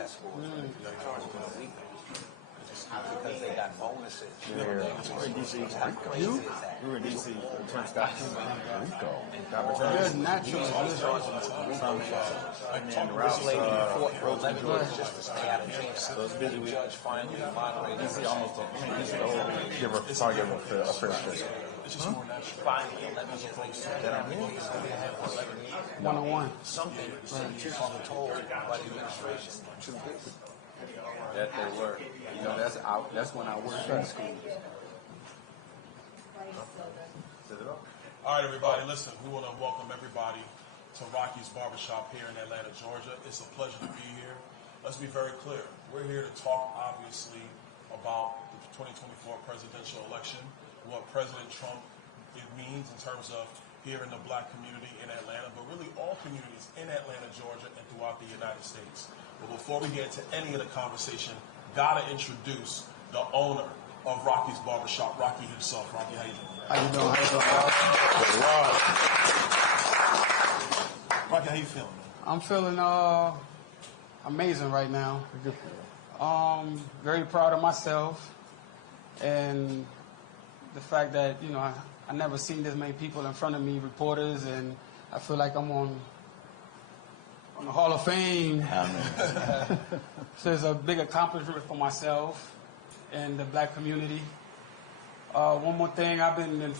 test scores. Because they got bonuses. We were in D.C. How crazy is that? We were in D.C. Scott. Good natural. And then the routes, Just to stay out of jail. so it's busy week. Judge finally moderated. DC almost, DC the whole give her, probably give her a fair shake. It's just more natural. Finally, 11 years later, One-on-one. something on the toll by the administration too big. That they were. You know, that's when I worked in school. All right, everybody, listen, we want to welcome everybody to Rocky's Barbershop here in Atlanta, Georgia. It's a pleasure to be here. Let's be very clear. We're here to talk, obviously, about the 2024 presidential election, what President Trump it means in terms of here in the black community in Atlanta, but really all communities in Atlanta, Georgia, and throughout the United States. But before we get into any of the conversation, gotta introduce the owner of Rocky's Barbershop, Rocky himself. Rocky, how you doing? How you doing? Rocky, how you feeling, man? I'm feeling amazing right now. Very proud of myself and the fact that, you know, I never seen this many people in front of me, reporters, and I feel like I'm on the Hall of Fame. So it's a big accomplishment for myself and the black community. One more thing, I've been in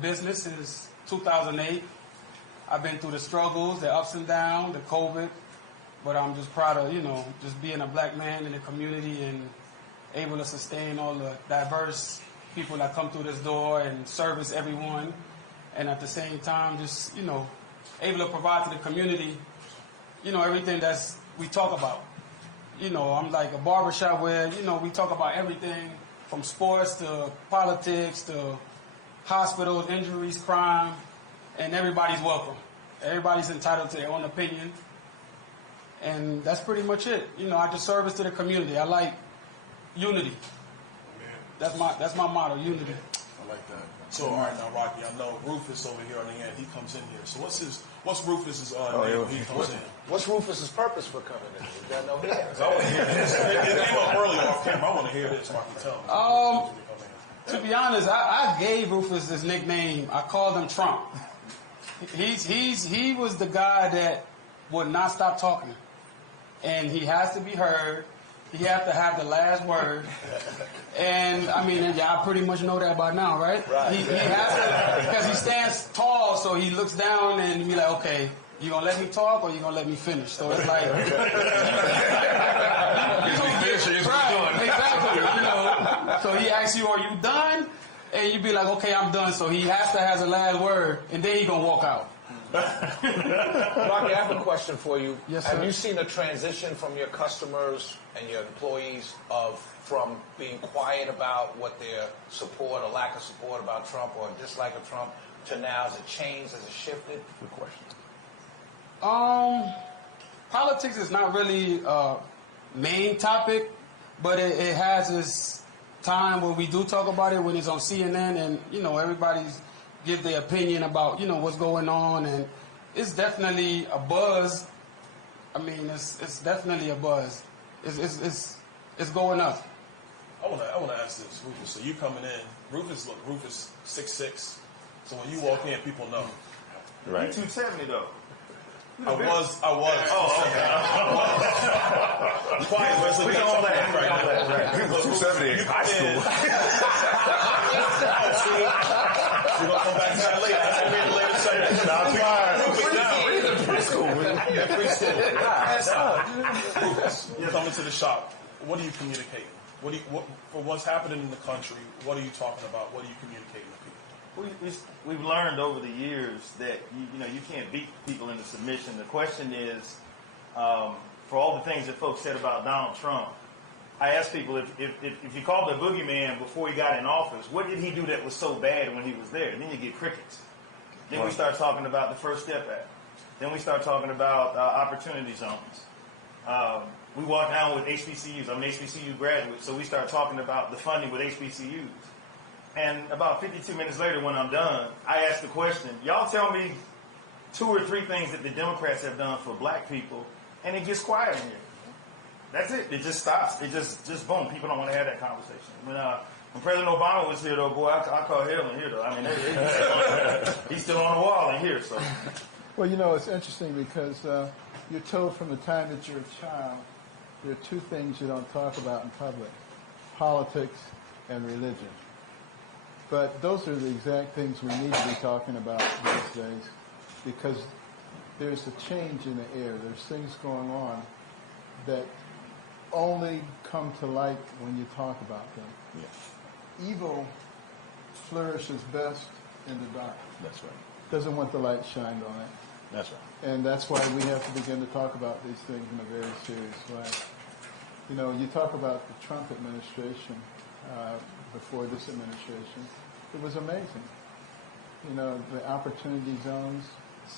business since 2008. I've been through the struggles, the ups and downs, the COVID, but I'm just proud of, you know, just being a black man in the community and able to sustain all the diverse people that come through this door and service everyone, and at the same time, just, you know, able to provide to the community, you know, everything that's we talk about. You know, I'm like a barbershop where, you know, we talk about everything from sports to politics to hospitals, injuries, crime, and everybody's welcome. Everybody's entitled to their own opinion, and that's pretty much it. You know, I just service to the community. I like unity. That's my motto, unity. I like that. So, all right, now, Rocky, I know Rufus over here on the end, he comes in here. So what's Rufus's name when he comes in? What's Rufus's purpose for coming in? You got no hair. I want to hear this. It came up earlier off camera. I want to hear this, Rocky. Tell me. To be honest, I gave Rufus this nickname. I called him Trump. He was the guy that would not stop talking, and he has to be heard. He has to have the last word. And, I mean, y'all pretty much know that by now, right? He has to, because he stands tall, so he looks down and he be like, okay, you going to let me talk or you going to let me finish? So it's like... Right, exactly, you know. So he asks you, are you done? And you be like, okay, I'm done. So he has to have the last word, and then he going to walk out. Rocky, I have a question for you. Yes, sir. Have you seen a transition from your customers and your employees from being quiet about what their support or lack of support about Trump or dislike of Trump to now? Has it changed? Has it shifted? Good question. Politics is not really a main topic, but it has its time where we do talk about it when it's on CNN and, you know, everybody's give their opinion about, you know, what's going on, and it's definitely a buzz. I mean, it's definitely a buzz. It's going up. I want to ask this, Rufus. So you coming in, Rufus 6'6". So when you walk in, people know. Right. 270 though. I was. Oh, okay. Quiet, Wesley. We don't laugh. Right. He was 270 in high school. We're going to come back to that later. That's going to be the later segment. That's fine. You're coming to the shop. What are you communicating? For what's happening in the country, what are you talking about? What are you communicating to people? We've learned over the years that you can't beat people into submission. The question is, for all the things that folks said about Donald Trump, I asked people if you called the boogeyman before he got in office, what did he do that was so bad when he was there? And then you get crickets. Then we start talking about the First Step Act. Then we start talking about opportunity zones. We walk down with HBCUs. I'm an HBCU graduate, so we start talking about the funding with HBCUs. And about 52 minutes later, when I'm done, I ask the question, y'all tell me 2 or 3 things that the Democrats have done for black people, and it gets quiet in here. That's it. It just stops. It just boom. People don't want to have that conversation. When President Obama was here, though, boy, I call hell in here, though. I mean, he's still on the wall in here, so. Well, it's interesting because you're told from the time that you're a child, there are two things you don't talk about in public, politics and religion. But those are the exact things we need to be talking about these days because there's a change in the air. There's things going on that only come to light when you talk about them. Yeah. Evil flourishes best in the dark. That's right. Doesn't want the light shined on it. That's right. And that's why we have to begin to talk about these things in a very serious way. You talk about the Trump administration before this administration. It was amazing. The opportunity zones,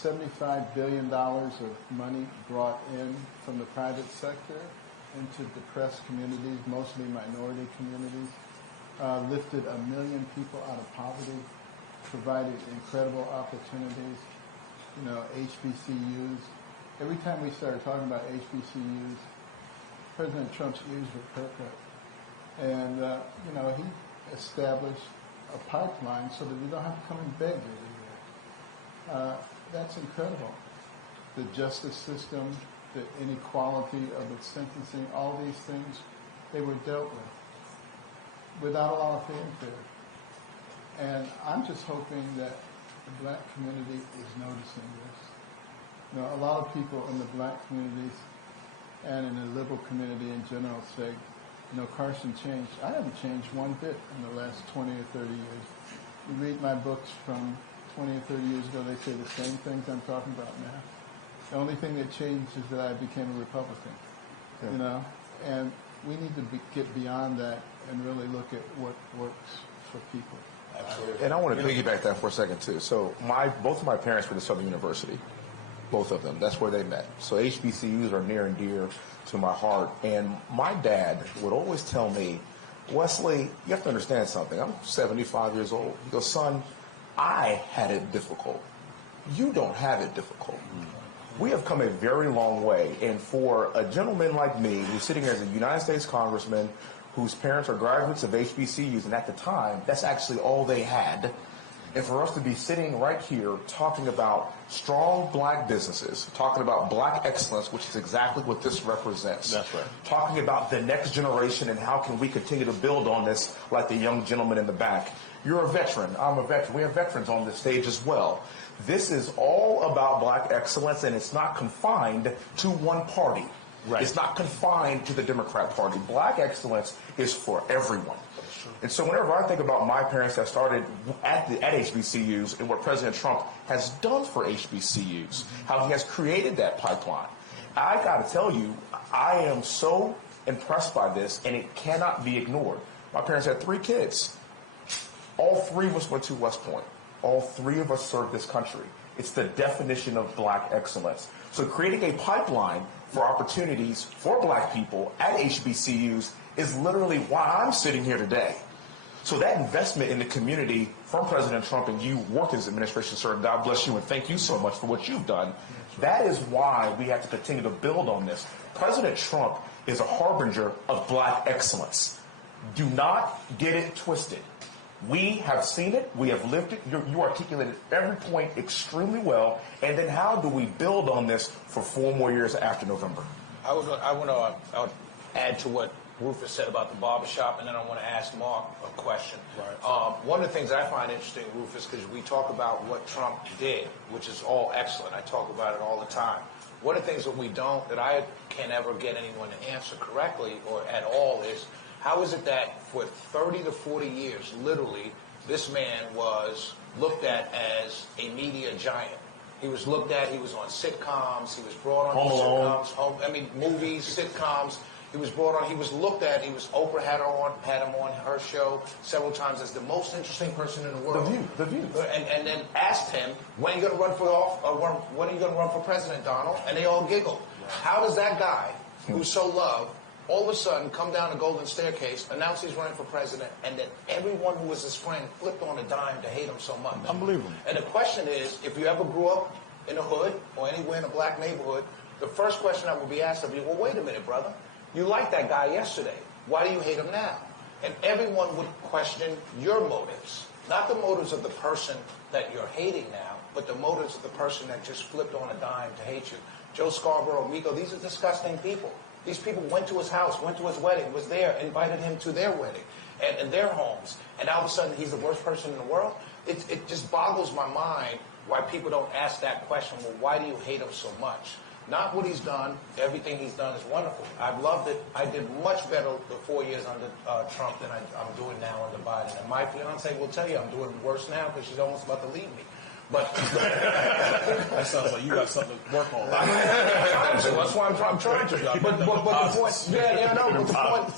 $75 billion of money brought in from the private sector into depressed communities, mostly minority communities, lifted 1 million people out of poverty, provided incredible opportunities. HBCUs. Every time we started talking about HBCUs, President Trump's ears were perked up. And, he established a pipeline so that we don't have to come and beg every year. That's incredible. The justice system, the inequality of its sentencing, all these things, they were dealt with without a lot of fanfare. And I'm just hoping that the black community is noticing this. A lot of people in the black communities and in the liberal community in general say, Carson changed. I haven't changed one bit in the last 20 or 30 years. You read my books from 20 or 30 years ago, they say the same things I'm talking about now. The only thing that changed is that I became a Republican, and we need to get beyond that and really look at what works for people. Absolutely. And I want to piggyback that for a second, too. So both of my parents were at Southern University, both of them. That's where they met. So HBCUs are near and dear to my heart. And my dad would always tell me, Wesley, you have to understand something. I'm 75 years old. He goes, son, I had it difficult. You don't have it difficult. We have come a very long way. And for a gentleman like me, who's sitting as a United States congressman, whose parents are graduates of HBCUs, and at the time, that's actually all they had. And for us to be sitting right here talking about strong black businesses, talking about black excellence, which is exactly what this represents. That's right. Talking about the next generation and how can we continue to build on this like the young gentleman in the back. You're a veteran. I'm a veteran. We have veterans on this stage as well. This is all about black excellence, and it's not confined to one party. Right. It's not confined to the Democrat Party. Black excellence is for everyone. And so whenever I think about my parents that started at HBCUs and what President Trump has done for HBCUs, how he has created that pipeline, I got to tell you, I am so impressed by this, and it cannot be ignored. My parents had 3 kids. All 3 of us went to West Point. All 3 of us served this country. It's the definition of black excellence. So creating a pipeline for opportunities for black people at HBCUs is literally why I'm sitting here today. So that investment in the community from President Trump, and you worked in his administration, sir, God bless you, and thank you so much for what you've done. That is why we have to continue to build on this. President Trump is a harbinger of black excellence. Do not get it twisted. We have seen it. We have lived it. You articulated every point extremely well. And then how do we build on this for 4 more years after November? I would add to what Rufus said about the barbershop, and then I want to ask Mark a question. Right. One of the things I find interesting, Rufus, because we talk about what Trump did, which is all excellent. I talk about it all the time. One of the things that we don't, that I can't ever get anyone to answer correctly or at all is, how is it that for 30 to 40 years, literally, this man was looked at as a media giant? He was looked at, he was on sitcoms, he was brought on sitcoms, movies, sitcoms. He was brought on, he was looked at, Oprah had him on her show several times as the most interesting person in the world. The View. And then asked him, when are you going to run for president, Donald? And they all giggled. How does that guy, who's so loved, all of a sudden come down the golden staircase, announce he's running for president, and then everyone who was his friend flipped on a dime to hate him so much? Unbelievable. And the question is, if you ever grew up in a hood or anywhere in a black neighborhood, the first question that would be asked of you, well, wait a minute, brother. You liked that guy yesterday. Why do you hate him now? And everyone would question your motives. Not the motives of the person that you're hating now, but the motives of the person that just flipped on a dime to hate you. Joe Scarborough, Miko, these are disgusting people. These people went to his house, went to his wedding, was there, invited him to their wedding and their homes. And all of a sudden, he's the worst person in the world. It just boggles my mind why people don't ask that question. Well, why do you hate him so much? Not what he's done. Everything he's done is wonderful. I've loved it. I did much better the 4 years under Trump than I'm doing now under Biden. And my fiance will tell you I'm doing worse now because she's almost about to leave me. But that sounds like you got something to work on. That's why I'm trying to. But the point, but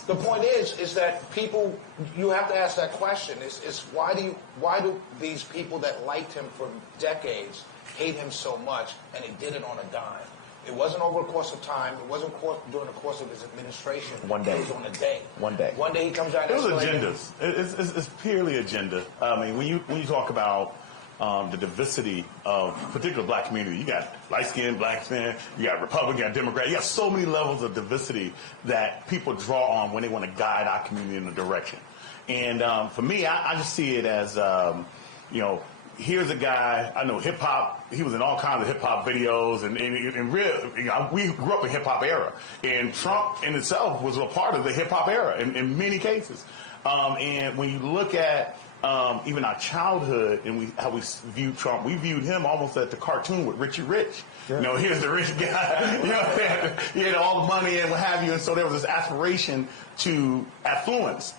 the point is that people, you have to ask that question: is why do these people that liked him for decades hate him so much, and he did it on a dime? It wasn't over a course of time. It wasn't during the course of his administration. One day. It was on a day. One day. One day he comes out. It was agendas. It's purely agenda. I mean, when you talk about the diversity of particular black community, you got light skin, black skin, you got Republican, you got Democrat, you got so many levels of diversity that people draw on when they want to guide our community in a direction. And for me, I just see it as here's a guy, I know hip hop, he was in all kinds of hip hop videos and real, we grew up in hip hop era. And Trump in itself was a part of the hip hop era in many cases. And when you look at even our childhood and how we viewed Trump, we viewed him almost at the cartoon with Richie Rich. Yeah. Here's the rich guy, he had all the money and what have you. And so there was this aspiration to affluence,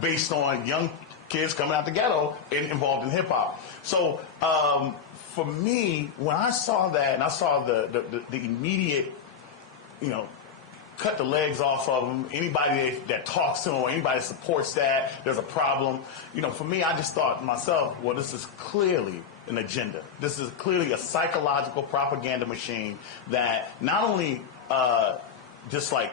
based on young kids coming out the ghetto and involved in hip hop. So for me, when I saw that and I saw the immediate, cut the legs off of him, anybody that talks to him or anybody that supports that, there's a problem. For me, I just thought to myself, well, this is clearly an agenda. This is clearly a psychological propaganda machine that not only just like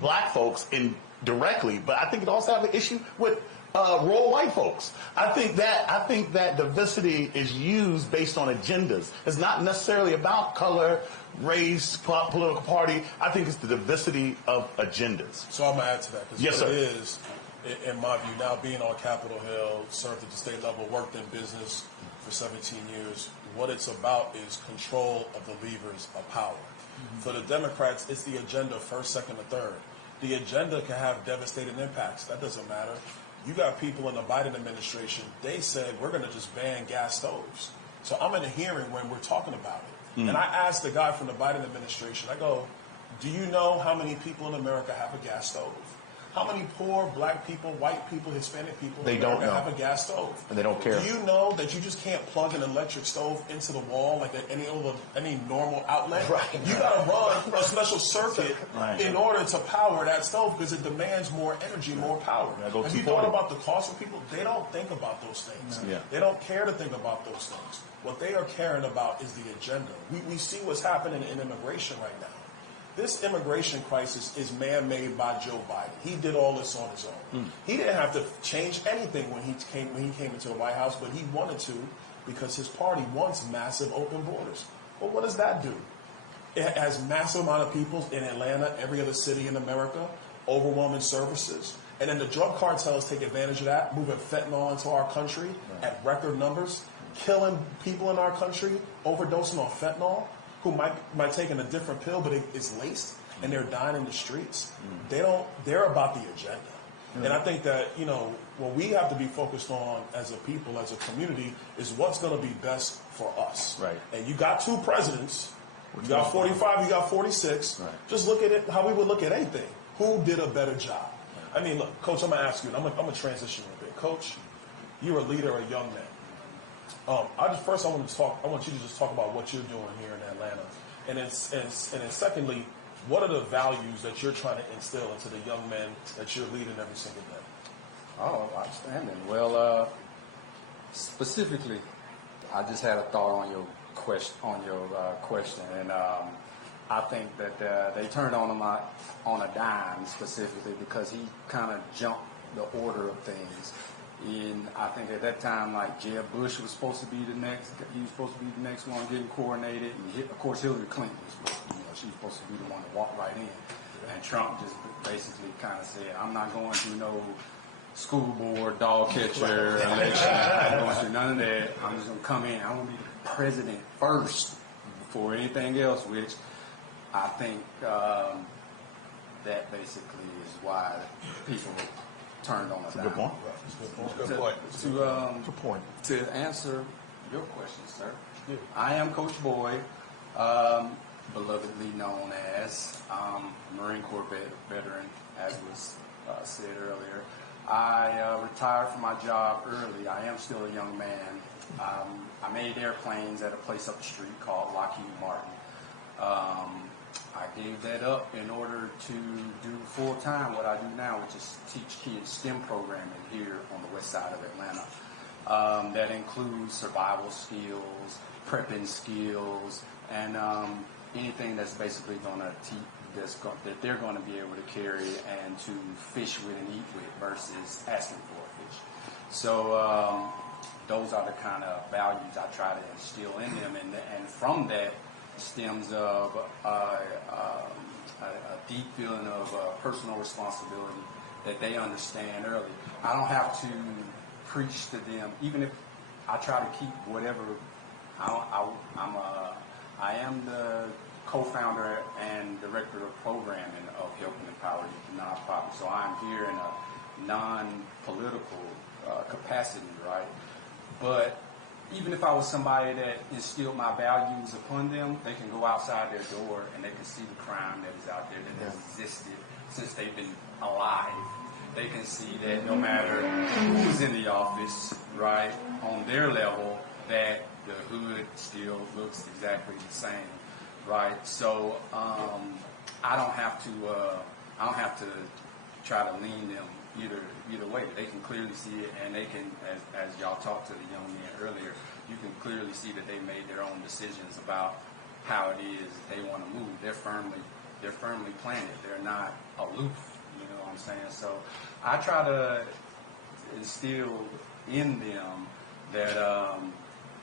black folks indirectly, but I think it also have an issue with rural white folks. I think that diversity is used based on agendas. It's not necessarily about color, race, political party. I think it's the diversity of agendas. So I'm going to add to that. Yes, sir. It is, in my view, now being on Capitol Hill, served at the state level, worked in business for 17 years, what it's about is control of the levers of power. Mm-hmm. For the Democrats, it's the agenda first, second, and third. The agenda can have devastating impacts. That doesn't matter. You got people in the Biden administration, they said, we're going to just ban gas stoves. So I'm in a hearing when we're talking about it. And I asked the guy from the Biden administration, I go, do you know how many people in America have a gas stove? How many poor black people, white people, Hispanic people in America have a gas stove? And they don't care. Do you know that you just can't plug an electric stove into the wall like at any normal outlet? Right. You got to run a special circuit in order to power that stove because it demands more energy, more power. Have you thought about the cost for people? They don't think about those things. Yeah. They don't care to think about those things. What they are caring about is the agenda. We see what's happening in immigration right now. This immigration crisis is man-made by Joe Biden. He did all this on his own. He didn't have to change anything when he came into the White House, but he wanted to because his party wants massive open borders. Well, what does that do? It has massive amount of people in Atlanta, every other city in America, overwhelming services. And then the drug cartels take advantage of that, moving fentanyl into our country at record numbers, killing people in our country, overdosing on fentanyl, who might take in a different pill, but it's laced, and they're dying in the streets. They're about the agenda. And I think that, what we have to be focused on as a people, as a community, is what's going to be best for us. Right. And you got two presidents. You got 45, you got 46. Right. Just look at it how we would look at anything. Who did a better job? I mean, look, Coach, I'm going to ask you, and I'm going to transition a bit. Coach, you're a leader, a young man. I want you to just talk about what you're doing here in Atlanta. And then secondly, what are the values that you're trying to instill into the young men that you're leading every single day? Oh, outstanding. Well, specifically, I just had a thought on your question, and I think that they turned on him on a dime specifically because he kind of jumped the order of things. And I think at that time, like Jeb Bush was supposed to be the next. He was supposed to be the next one getting coronated, and of course Hillary Clinton was supposed to be. She was supposed to be the one to walk right in. And Trump just basically kind of said, I'm not going through no school board, dog catcher election. I'm not going through none of that. I'm just going to come in. I'm going to be the president first before anything else, which I think that basically is why people turned on us. Good point. Good point. To answer your question, sir, I am Coach Boy, belovedly known as Marine Corps veteran, as was said earlier. I retired from my job early. I am still a young man. I made airplanes at a place up the street called Lockheed Martin. I gave that up in order to do full-time what I do now, which is teach kids STEM programming here on the west side of Atlanta. That includes survival skills, prepping skills, and anything that's basically going to teach that they're going to be able to carry and to fish with and eat with versus asking for a fish. So those are the kind of values I try to instill in them, and from that stems of a deep feeling of personal responsibility that they understand early. I don't have to preach to them, even if I try to keep whatever. I am the co-founder and director of programming of Help and Empower Youth nonprofit. So I'm here in a non-political capacity, right? But even if I was somebody that instilled my values upon them, they can go outside their door and they can see the crime that is out there that has existed since they've been alive. They can see that no matter who's in the office, right, on their level, that the hood still looks exactly the same, right? So I don't have to try to lean them either way. They can clearly see it, and they can, as y'all talked to the young men earlier, you can clearly see that they made their own decisions about how it is they want to move. They're firmly planted. They're not aloof. You know what I'm saying? So I try to instill in them that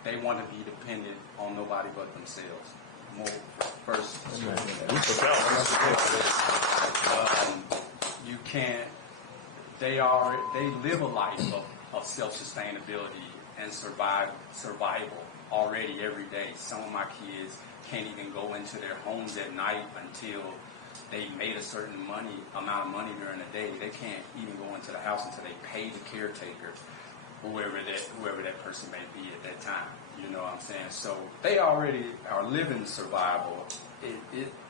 they want to be dependent on nobody but themselves. More first. You can't. They live a life of self-sustainability and survival already every day. Some of my kids can't even go into their homes at night until they made a certain amount of money during the day. They can't even go into the house until they pay the caretaker, whoever that person may be at that time. You know what I'm saying? So they already are living survival.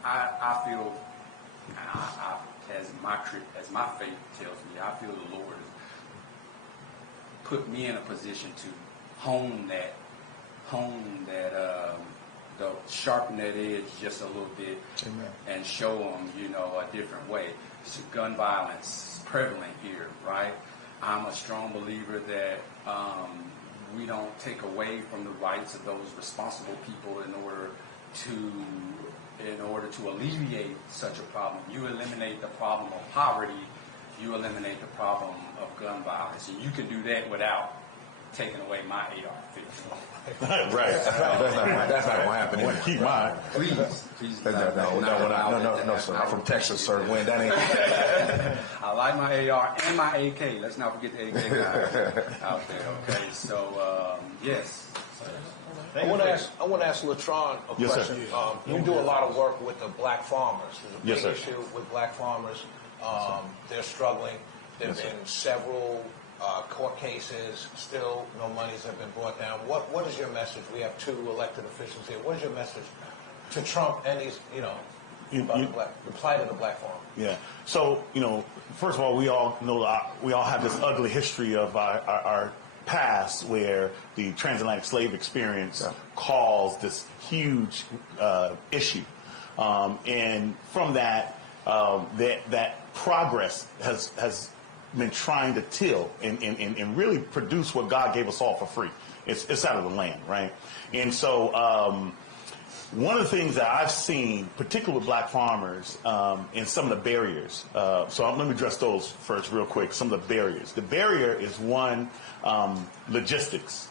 I feel, as my faith tells me, I feel the Lord has put me in a position to sharpen that edge just a little bit. Amen. And show them, a different way. So gun violence is prevalent here, right? I'm a strong believer that we don't take away from the rights of those responsible people in order to alleviate such a problem. You eliminate the problem of poverty, you eliminate the problem of gun violence. And you can do that without taking away my AR-15. Right. That's not going to happen. You want to keep mine. Please. No, sir. I'm from Texas, sir. When that ain't. I like my AR and my AK. Let's not forget the AK guy out there. Okay, so yes. I want to ask Latron a Yes, question. sir. You do a lot of work with the black farmers. There's a big Yes, sir. issue with black farmers. They're struggling. There have been several court cases. Still, no monies have been brought down. What is your message? We have 2 elected officials here. What is your message to Trump and these, about the plight of the black farmer? Yeah. So, first of all, we all know we all have this ugly history of our past where the transatlantic slave experience caused this huge issue, and from that progress has been trying to till and really produce what God gave us all for free. It's out of the land, right? And so one of the things that I've seen, particularly with black farmers, and some of the barriers. So let me address those first real quick. Some of the barriers. The barrier is one, logistics.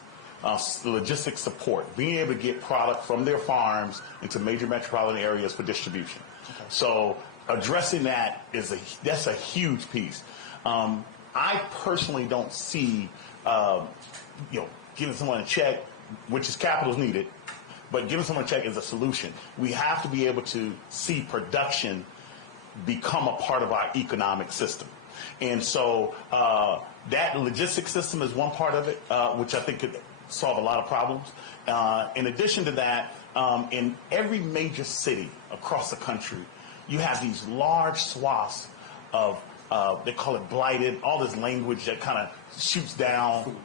Logistics support, being able to get product from their farms into major metropolitan areas for distribution. Okay. So addressing that's a huge piece. I personally don't see, giving someone a check, which is capital is needed, but giving someone a check is a solution. We have to be able to see production become a part of our economic system. And so that logistics system is one part of it, which I think could solve a lot of problems. In addition to that, in every major city across the country, you have these large swaths of, they call it blighted, all this language that kind of shoots down,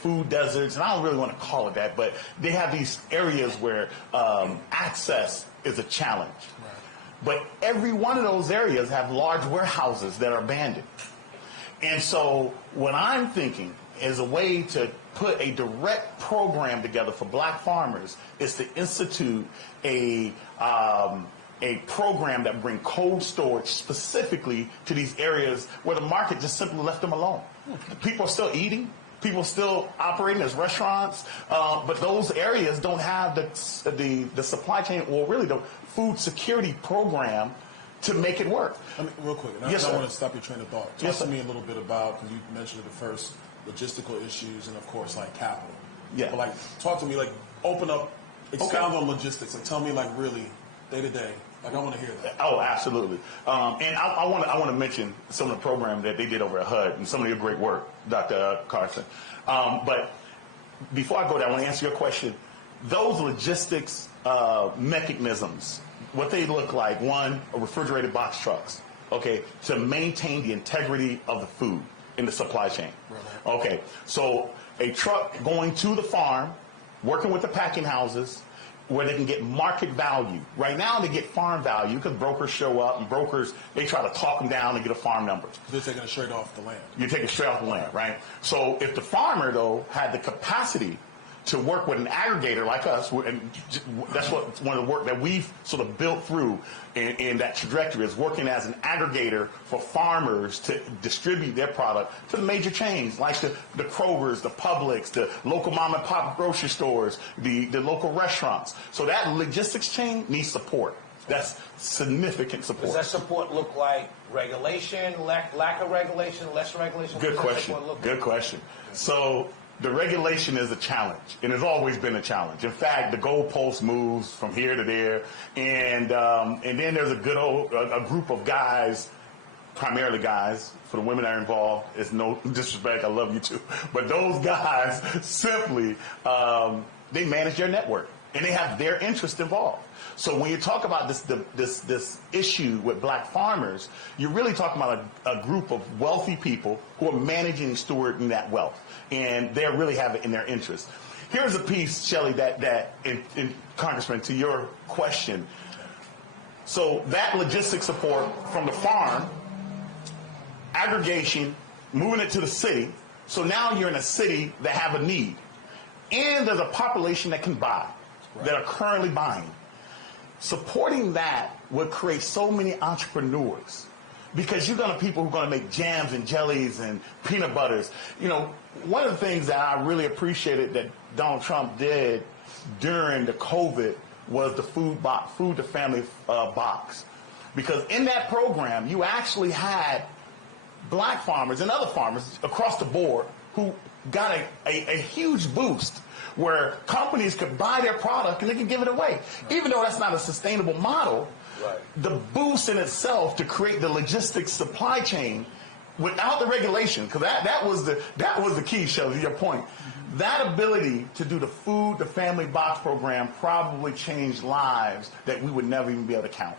food deserts, and I don't really want to call it that, but they have these areas where access is a challenge. Right. But every one of those areas have large warehouses that are abandoned. And so what I'm thinking is a way to put a direct program together for black farmers is to institute a program that bring cold storage specifically to these areas where the market just simply left them alone. People are still eating. People are still operating as restaurants, but those areas don't have the supply chain or really the food security program to make it work. Real quick, I want to stop your train of thought. Talk to me a little bit about, because you mentioned it at first, logistical issues and, of course, like capital. Yeah. But, talk to me, open up, expound on logistics and tell me, really, day to day. I want to hear that. Oh, absolutely. And I want to mention some of the program that they did over at HUD and some of your great work, Dr. Carson. But before I go there, I want to answer your question. Those logistics mechanisms, what they look like, one, refrigerated box trucks, okay, to maintain the integrity of the food in the supply chain. Right. Okay, so a truck going to the farm, working with the packing houses, where they can get market value. Right now they get farm value because brokers show up and brokers, they try to talk them down and get a farm number. They're taking it straight off the land. You're taking it straight off the land, right? So if the farmer, though, had the capacity to work with an aggregator like us, and that's what one of the work that we've sort of built through in that trajectory is working as an aggregator for farmers to distribute their product to the major chains like the Krogers, the Publix, the local mom and pop grocery stores, the local restaurants. So that logistics chain needs support. That's significant support. Does that support look like regulation, lack of regulation, less regulation? Good question. Good question. So the regulation is a challenge, and it's always been a challenge. In fact, the goalpost moves from here to there, and then there's a group of guys, primarily guys. For the women that are involved, it's no disrespect. I love you too, but those guys simply they manage their network, and they have their interest involved. So when you talk about this issue with black farmers, you're really talking about a group of wealthy people who are managing and stewarding that wealth, and they really have it in their interest. Here's a piece, Shelley, that in Congressman, to your question. So that logistics support from the farm, aggregation, moving it to the city. So now you're in a city that have a need, and there's a population that can buy, that are currently buying. Supporting that would create so many entrepreneurs because you're going to people who are going to make jams and jellies and peanut butters. You know, one of the things that I really appreciated that Donald Trump did during the COVID was the food to family box. Because in that program, you actually had black farmers and other farmers across the board who got a huge boost where companies could buy their product and they could give it away. Even though that's not a sustainable model, the boost in itself to create the logistics supply chain without the regulation, because that was the key, Shelley, to your point. That ability to do the food to family box program probably changed lives that we would never even be able to count.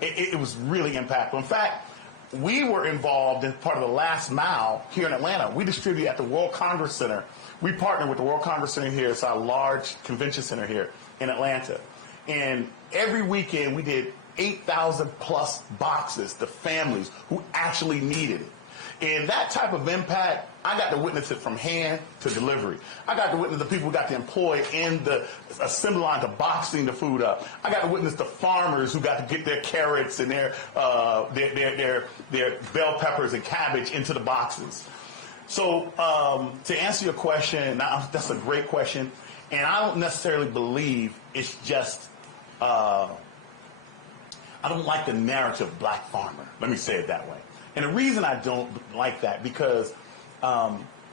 It was really impactful. In fact, we were involved in part of the last mile here in Atlanta. We distribute at the World Congress Center. We partner with the World Congress Center here. It's our large convention center here in Atlanta. And every weekend we did 8,000 plus boxes to families who actually needed it. And that type of impact, I got to witness it from hand to delivery. I got to witness the people who got to employ in the assembly line to boxing the food up. I got to witness the farmers who got to get their carrots and their bell peppers and cabbage into the boxes. So to answer your question, that's a great question, and I don't necessarily believe it's just I don't like the narrative black farmer. Let me say it that way. And the reason I don't like that, because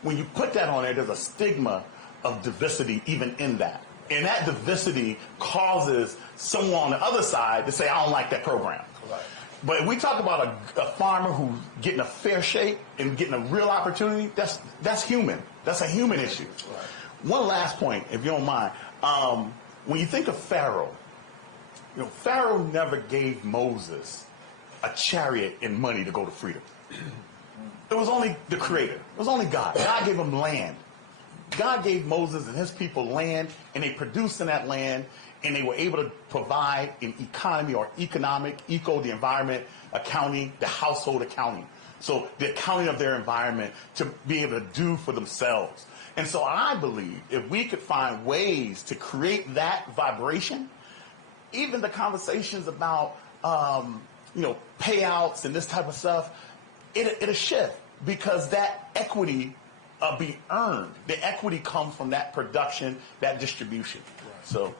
when you put that on there, there's a stigma of diversity even in that. And that diversity causes someone on the other side to say, I don't like that program. Right. But if we talk about a farmer who's getting a fair shake and getting a real opportunity, that's human. That's a human issue. Right. One last point, if you don't mind. When you think of Pharaoh, Pharaoh never gave Moses a chariot and money to go to freedom. It was only the Creator. It was only God. God gave him land. God gave Moses and his people land, and they produced in that land, and they were able to provide an economy or the environment accounting, the household accounting. So the accounting of their environment to be able to do for themselves. And so I believe if we could find ways to create that vibration, even the conversations about, payouts and this type of stuff, it'll shift, because that equity be earned. The equity comes from that production, that distribution. Right. So,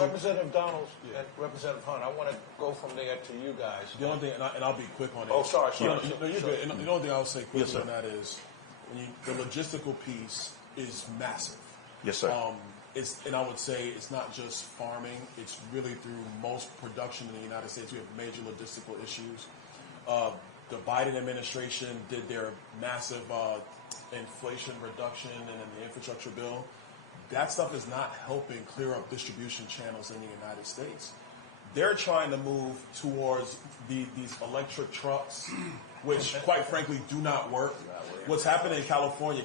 Representative Donald and Representative Hunt, I want to go from there to you guys. The only thing, and I'll be quick on it. Oh, sorry. No, you're good. And the only thing I'll say quickly Yes, on that is the logistical piece is massive. Yes, sir. And I would say it's not just farming. It's really through most production in the United States. We have major logistical issues. The Biden administration did their massive inflation reduction and then the infrastructure bill. That stuff is not helping clear up distribution channels in the United States. They're trying to move towards these electric trucks, which, quite frankly, do not work. What's happening in California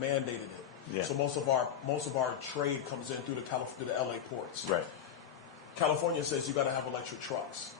mandated it. Yeah. So most of our trade comes in through the LA ports. Right. California says you got to have electric trucks.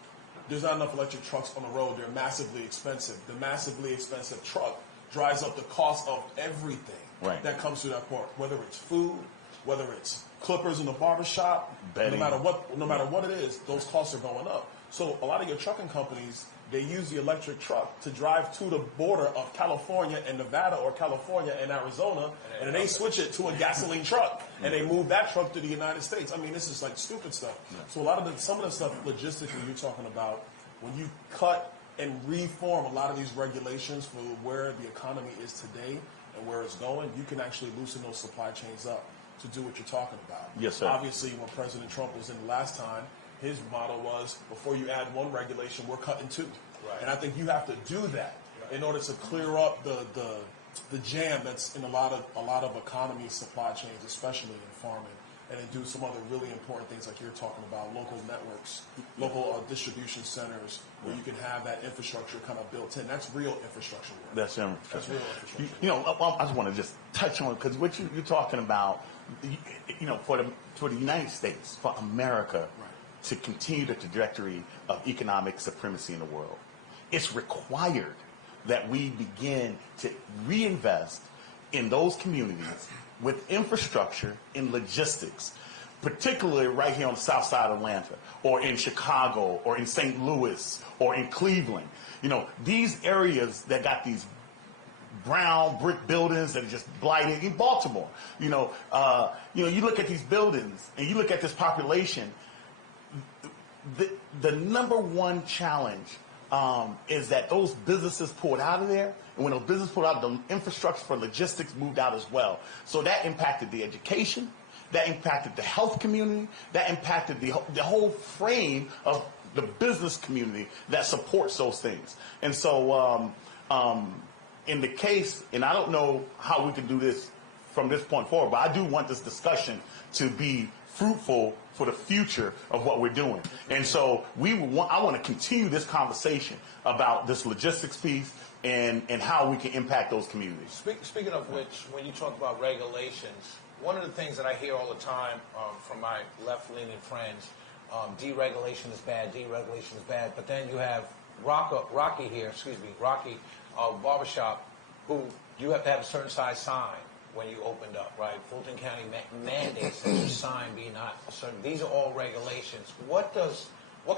There's not enough electric trucks on the road. They're massively expensive. The massively expensive truck drives up the cost of everything that comes through that port, whether it's food, whether it's clippers in the barbershop, no matter what it is, those costs are going up. So a lot of your trucking companies, they use the electric truck to drive to the border of California and Nevada, or California and Arizona, and then they switch it to a gasoline truck, and they move that truck to the United States. I mean, this is like stupid stuff. So some of the stuff logistically you're talking about, when you cut and reform a lot of these regulations for where the economy is today and where it's going, you can actually loosen those supply chains up to do what you're talking about. Yes, sir. Obviously, when President Trump was in the last time, his motto was, before you add one regulation, we're cutting two. Right. And I think you have to do that in order to clear up the jam that's in a lot of economy supply chains, especially in farming, and then do some other really important things like you're talking about, local networks, local distribution centers, where you can have that infrastructure kind of built in. That's real infrastructure work. That's infrastructure. That's real infrastructure. I just want to just touch on, because what you're talking about, for the United States, for America, to continue the trajectory of economic supremacy in the world, it's required that we begin to reinvest in those communities with infrastructure in logistics, particularly right here on the south side of Atlanta, or in Chicago, or in St. Louis, or in Cleveland. These areas that got these brown brick buildings that are just blighted. In Baltimore, you look at these buildings and you look at this population. The number one challenge is that those businesses pulled out of there, and when those businesses pulled out, the infrastructure for logistics moved out as well. So that impacted the education, that impacted the health community, that impacted the whole frame of the business community that supports those things. And so in the case, and I don't know how we can do this from this point forward, but I do want this discussion to be fruitful for the future of what we're doing. And so I want to continue this conversation about this logistics piece and how we can impact those communities. Speaking of which, when you talk about regulations, one of the things that I hear all the time from my left-leaning friends, deregulation is bad, but then you have Rocky barbershop, who you have to have a certain size sign when you opened up, right? Fulton County mandates that your sign be not a certain. These are all regulations. What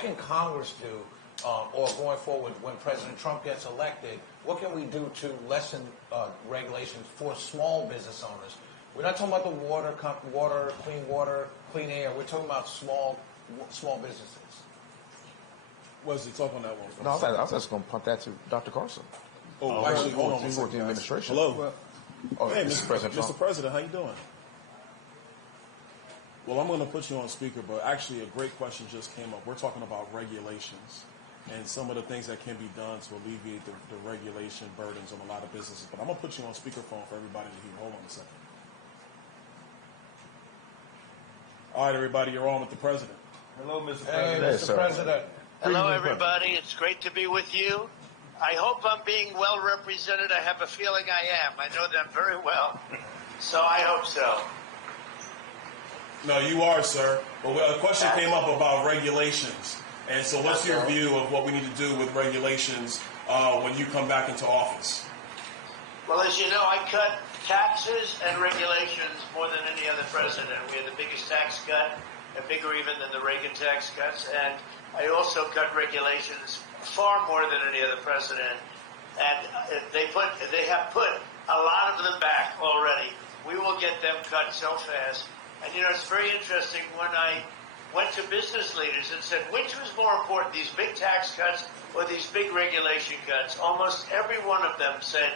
can Congress do, or going forward when President Trump gets elected, what can we do to lessen regulations for small business owners? We're not talking about the water, clean air. We're talking about small businesses. Wesley, talk on that one. No, I was just going to punt that to Dr. Carson. Oh, actually, hold on. He worked in administration. Hello. Hey, Mr. President Trump. Mr. President, how you doing? Well, I'm going to put you on speaker, but actually a great question just came up. We're talking about regulations and some of the things that can be done to alleviate the regulation burdens on a lot of businesses. But I'm going to put you on speakerphone for everybody to hear. Hold on a second. All right, everybody, you're on with the president. Hello, Mr. Hey, President. Mr. President. Hello, everybody. It's great to be with you. I hope I'm being well represented. I have a feeling I am. I know them very well, so I hope so. No, you are, sir. But a question came up about regulations. And so what's your view of what we need to do with regulations when you come back into office? Well, as you know, I cut taxes and regulations more than any other president. We had the biggest tax cut, bigger even than the Reagan tax cuts. And I also cut regulations far more than any other president. And they have put a lot of them back already. We will get them cut so fast. And, you know, it's very interesting when I went to business leaders and said, which was more important, these big tax cuts or these big regulation cuts? Almost every one of them said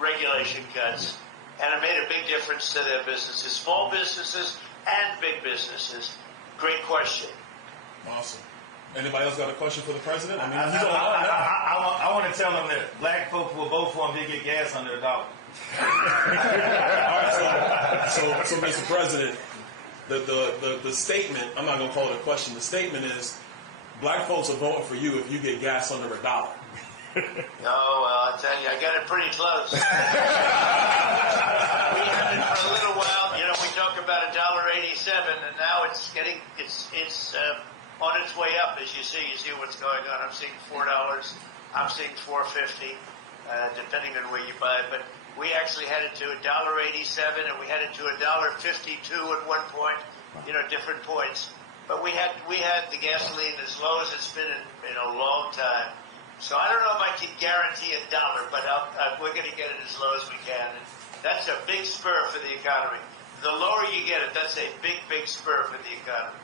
regulation cuts. And it made a big difference to their businesses, small businesses and big businesses. Great question. Awesome. Anybody else got a question for the president? I mean, I want to tell them that black folks will vote for him to get gas under $1. All right, so Mr. President, the statement, I'm not going to call it a question, the statement is black folks are voting for you if you get gas under $1. Oh, well, I tell you, I got it pretty close. We had it for a little while. You know, we talk about $1.87, and now it's on its way up. As you see what's going on. I'm seeing $4. I'm seeing $4.50, depending on where you buy it. But we actually had it to $1.87, and we had it to $1.52 at one point. You know, different points. But we had the gasoline as low as it's been in a long time. So I don't know if I can guarantee $1, but we're going to get it as low as we can. And that's a big spur for the economy. The lower you get it, that's a big, big spur for the economy.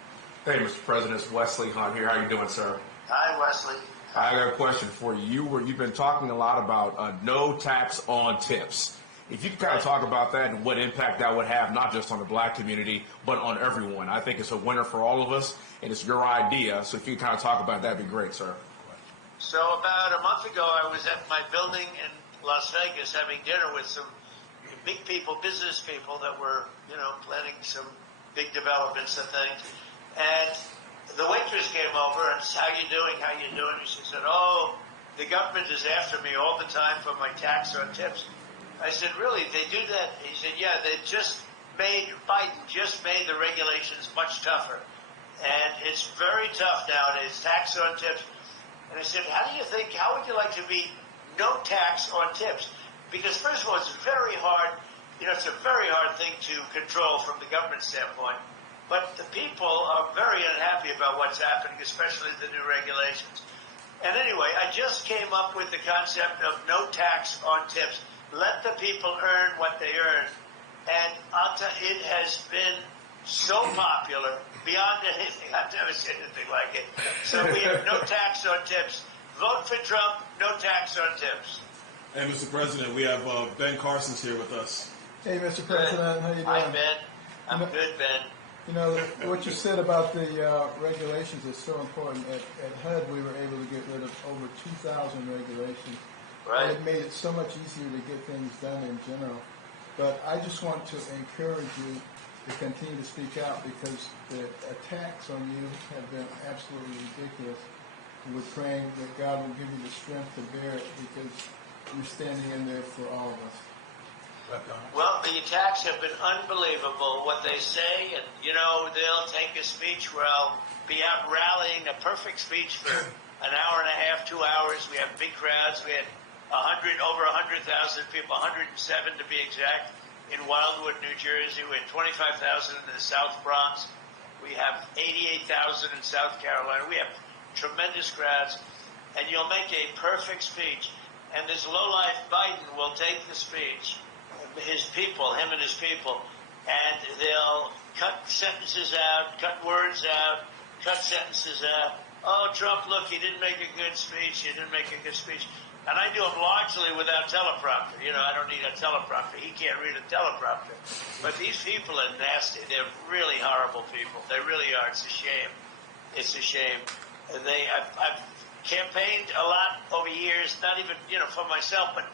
Hey, Mr. President, it's Wesley Hunt here. How you doing, sir? Hi, Wesley. I got a question for you. You've been talking a lot about no tax on tips. If you could kind of talk about that and what impact that would have, not just on the black community, but on everyone. I think it's a winner for all of us, and it's your idea. So if you could kind of talk about that, that'd be great, sir. So about a month ago, I was at my building in Las Vegas having dinner with some big people, business people that were, you know, planning some big developments, I think. And the waitress came over and said, how you doing? She said, oh, the government is after me all the time for my tax on tips. I said, really? They do that? He said, yeah, Biden just made the regulations much tougher. And it's very tough nowadays, tax on tips. And I said, how would you like to be no tax on tips? Because first of all, it's very hard, you know, it's a very hard thing to control from the government standpoint. But the people are very unhappy about what's happening, especially the new regulations. And anyway, I just came up with the concept of no tax on tips. Let the people earn what they earn. And I'll tell you, it has been so popular, beyond anything. I've never seen anything like it. So we have no tax on tips. Vote for Trump, no tax on tips. Hey, Mr. President, we have Ben Carson's here with us. Hey, Mr. President, how you doing? Hi, Ben. I'm good, Ben. You know, what you said about the regulations is so important. At HUD, we were able to get rid of over 2,000 regulations. Right. And it made it so much easier to get things done in general. But I just want to encourage you to continue to speak out because the attacks on you have been absolutely ridiculous. And we're praying that God will give you the strength to bear it because you're standing in there for all of us. Well, the attacks have been unbelievable, what they say, and, you know, they'll take a speech where I'll be out rallying, a perfect speech for an hour and a half, 2 hours. We have big crowds. We had over 100,000 people, 107 to be exact, in Wildwood, New Jersey. We had 25,000 in the South Bronx. We have 88,000 in South Carolina. We have tremendous crowds, and you'll make a perfect speech. And this lowlife Biden will take the speech, him and his people, and they'll cut sentences out, cut words out, cut sentences out, oh, Trump, look, he didn't make a good speech. He didn't make a good speech. And I do them largely without teleprompter. You know, I don't need a teleprompter. He can't read a teleprompter. But these people are nasty. They're really horrible people. They really are. It's a shame. It's a shame. And I've campaigned a lot over years, not even, you know, for myself, but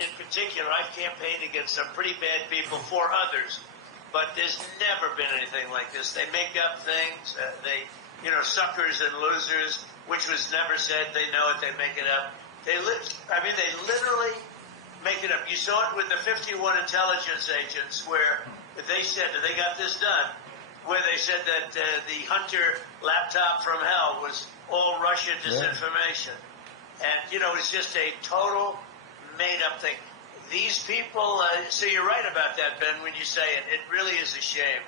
in particular, I've campaigned against some pretty bad people for others. But there's never been anything like this. They make up things. You know, suckers and losers, which was never said. They know it. They make it up. They literally make it up. You saw it with the 51 intelligence agents where they said that they got this done, where they said that the Hunter laptop from hell was all Russian disinformation. And, you know, it's just a total made-up thing. These people, so you're right about that, Ben, when you say it. It really is a shame.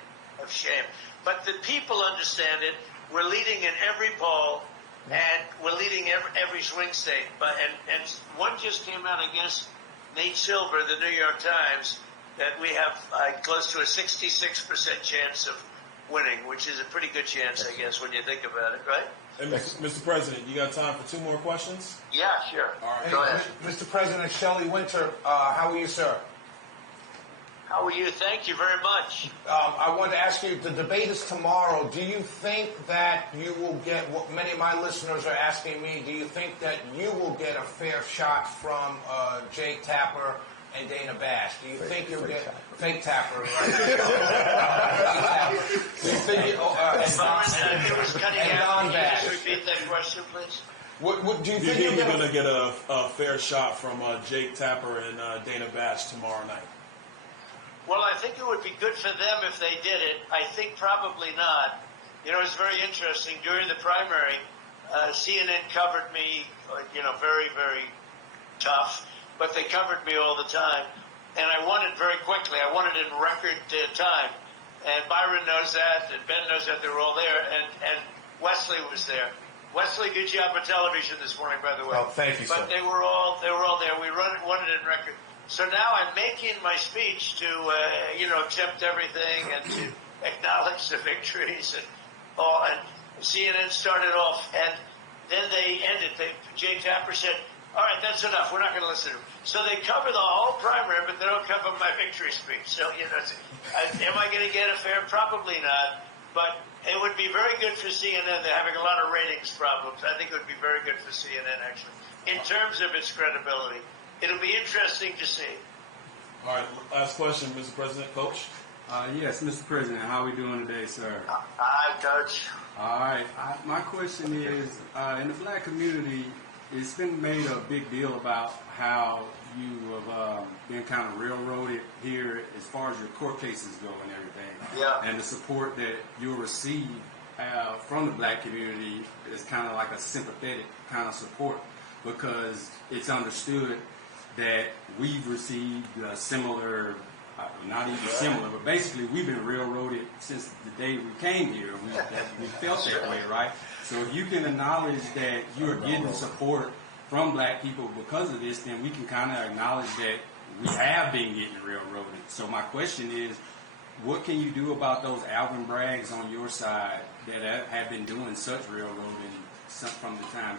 But the people understand it. We're leading in every poll. And we're leading every swing state. And one just came out, I guess, Nate Silver, the New York Times, that we have close to a 66% chance of winning, which is a pretty good chance, I guess, when you think about it, right? And Mr. President, you got time for 2 more questions? Yeah, sure. All right. Go ahead. Mr. President, Shelley Winter, how are you, sir? How are you? Thank you very much. I wanted to ask you, the debate is tomorrow. Do you think that you will get what many of my listeners are asking me? Do you think that you will get a fair shot from Jake Tapper and Dana Bash? Do you think you'll get fake Tapper? Right? Do you think it was cutting and out. Don Can you Bash? just repeat that question, please? Do you Do you think you're going to get a fair shot from Jake Tapper and Dana Bash tomorrow night? Well, I think it would be good for them if they did it. I think probably not. You know, it's very interesting. During the primary, CNN covered me, you know, very, very tough, but they covered me all the time. And I won it very quickly. I won it in record time. And Byron knows that, and Ben knows that. They were all there, and Wesley was there. Wesley, good job on television this morning, by the way. Oh, thank you, but sir. they were all there. We won it in record. So now I'm making my speech to, you know, accept everything and to acknowledge the victories and all. And CNN started off, and then they ended. Jay Tapper said, all right, that's enough. We're not going to listen to him. So they cover the whole primary, but they don't cover my victory speech. So, you know, am I going to get a fair? Probably not. But it would be very good for CNN. They're having a lot of ratings problems. I think it would be very good for CNN, actually, in terms of its credibility. It'll be interesting to see. All right, last question, Mr. President. Coach? Yes, Mr. President, how are we doing today, sir? Hi, Coach. All right. My question is, in the black community, it's been made a big deal about how you have been kind of railroaded here as far as your court cases go and everything. Yeah. And the support that you'll receive from the black community is kind of like a sympathetic kind of support, because it's understood that we've received similar, not even similar, but basically we've been railroaded since the day we came here. We felt that way, right? So if you can acknowledge that you're getting support from black people because of this, then we can kind of acknowledge that we have been getting railroaded. So my question is, what can you do about those Alvin Braggs on your side that have been doing such railroading from the time?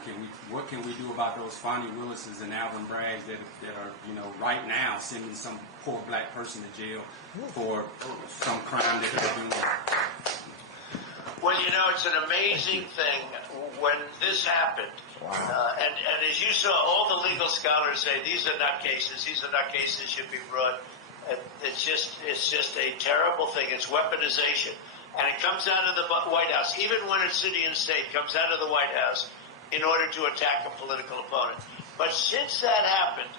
What can we do about those Fonnie Willises and Alvin Braggs that are, you know, right now sending some poor black person to jail for some crime that they're doing? Well, you know, it's an amazing thing when this happened. Wow. And as you saw, all the legal scholars say these are not cases. These are not cases should be brought. It's just a terrible thing. It's weaponization. And it comes out of the White House, even when it's city and state, comes out of the White House in order to attack a political opponent. But since that happened,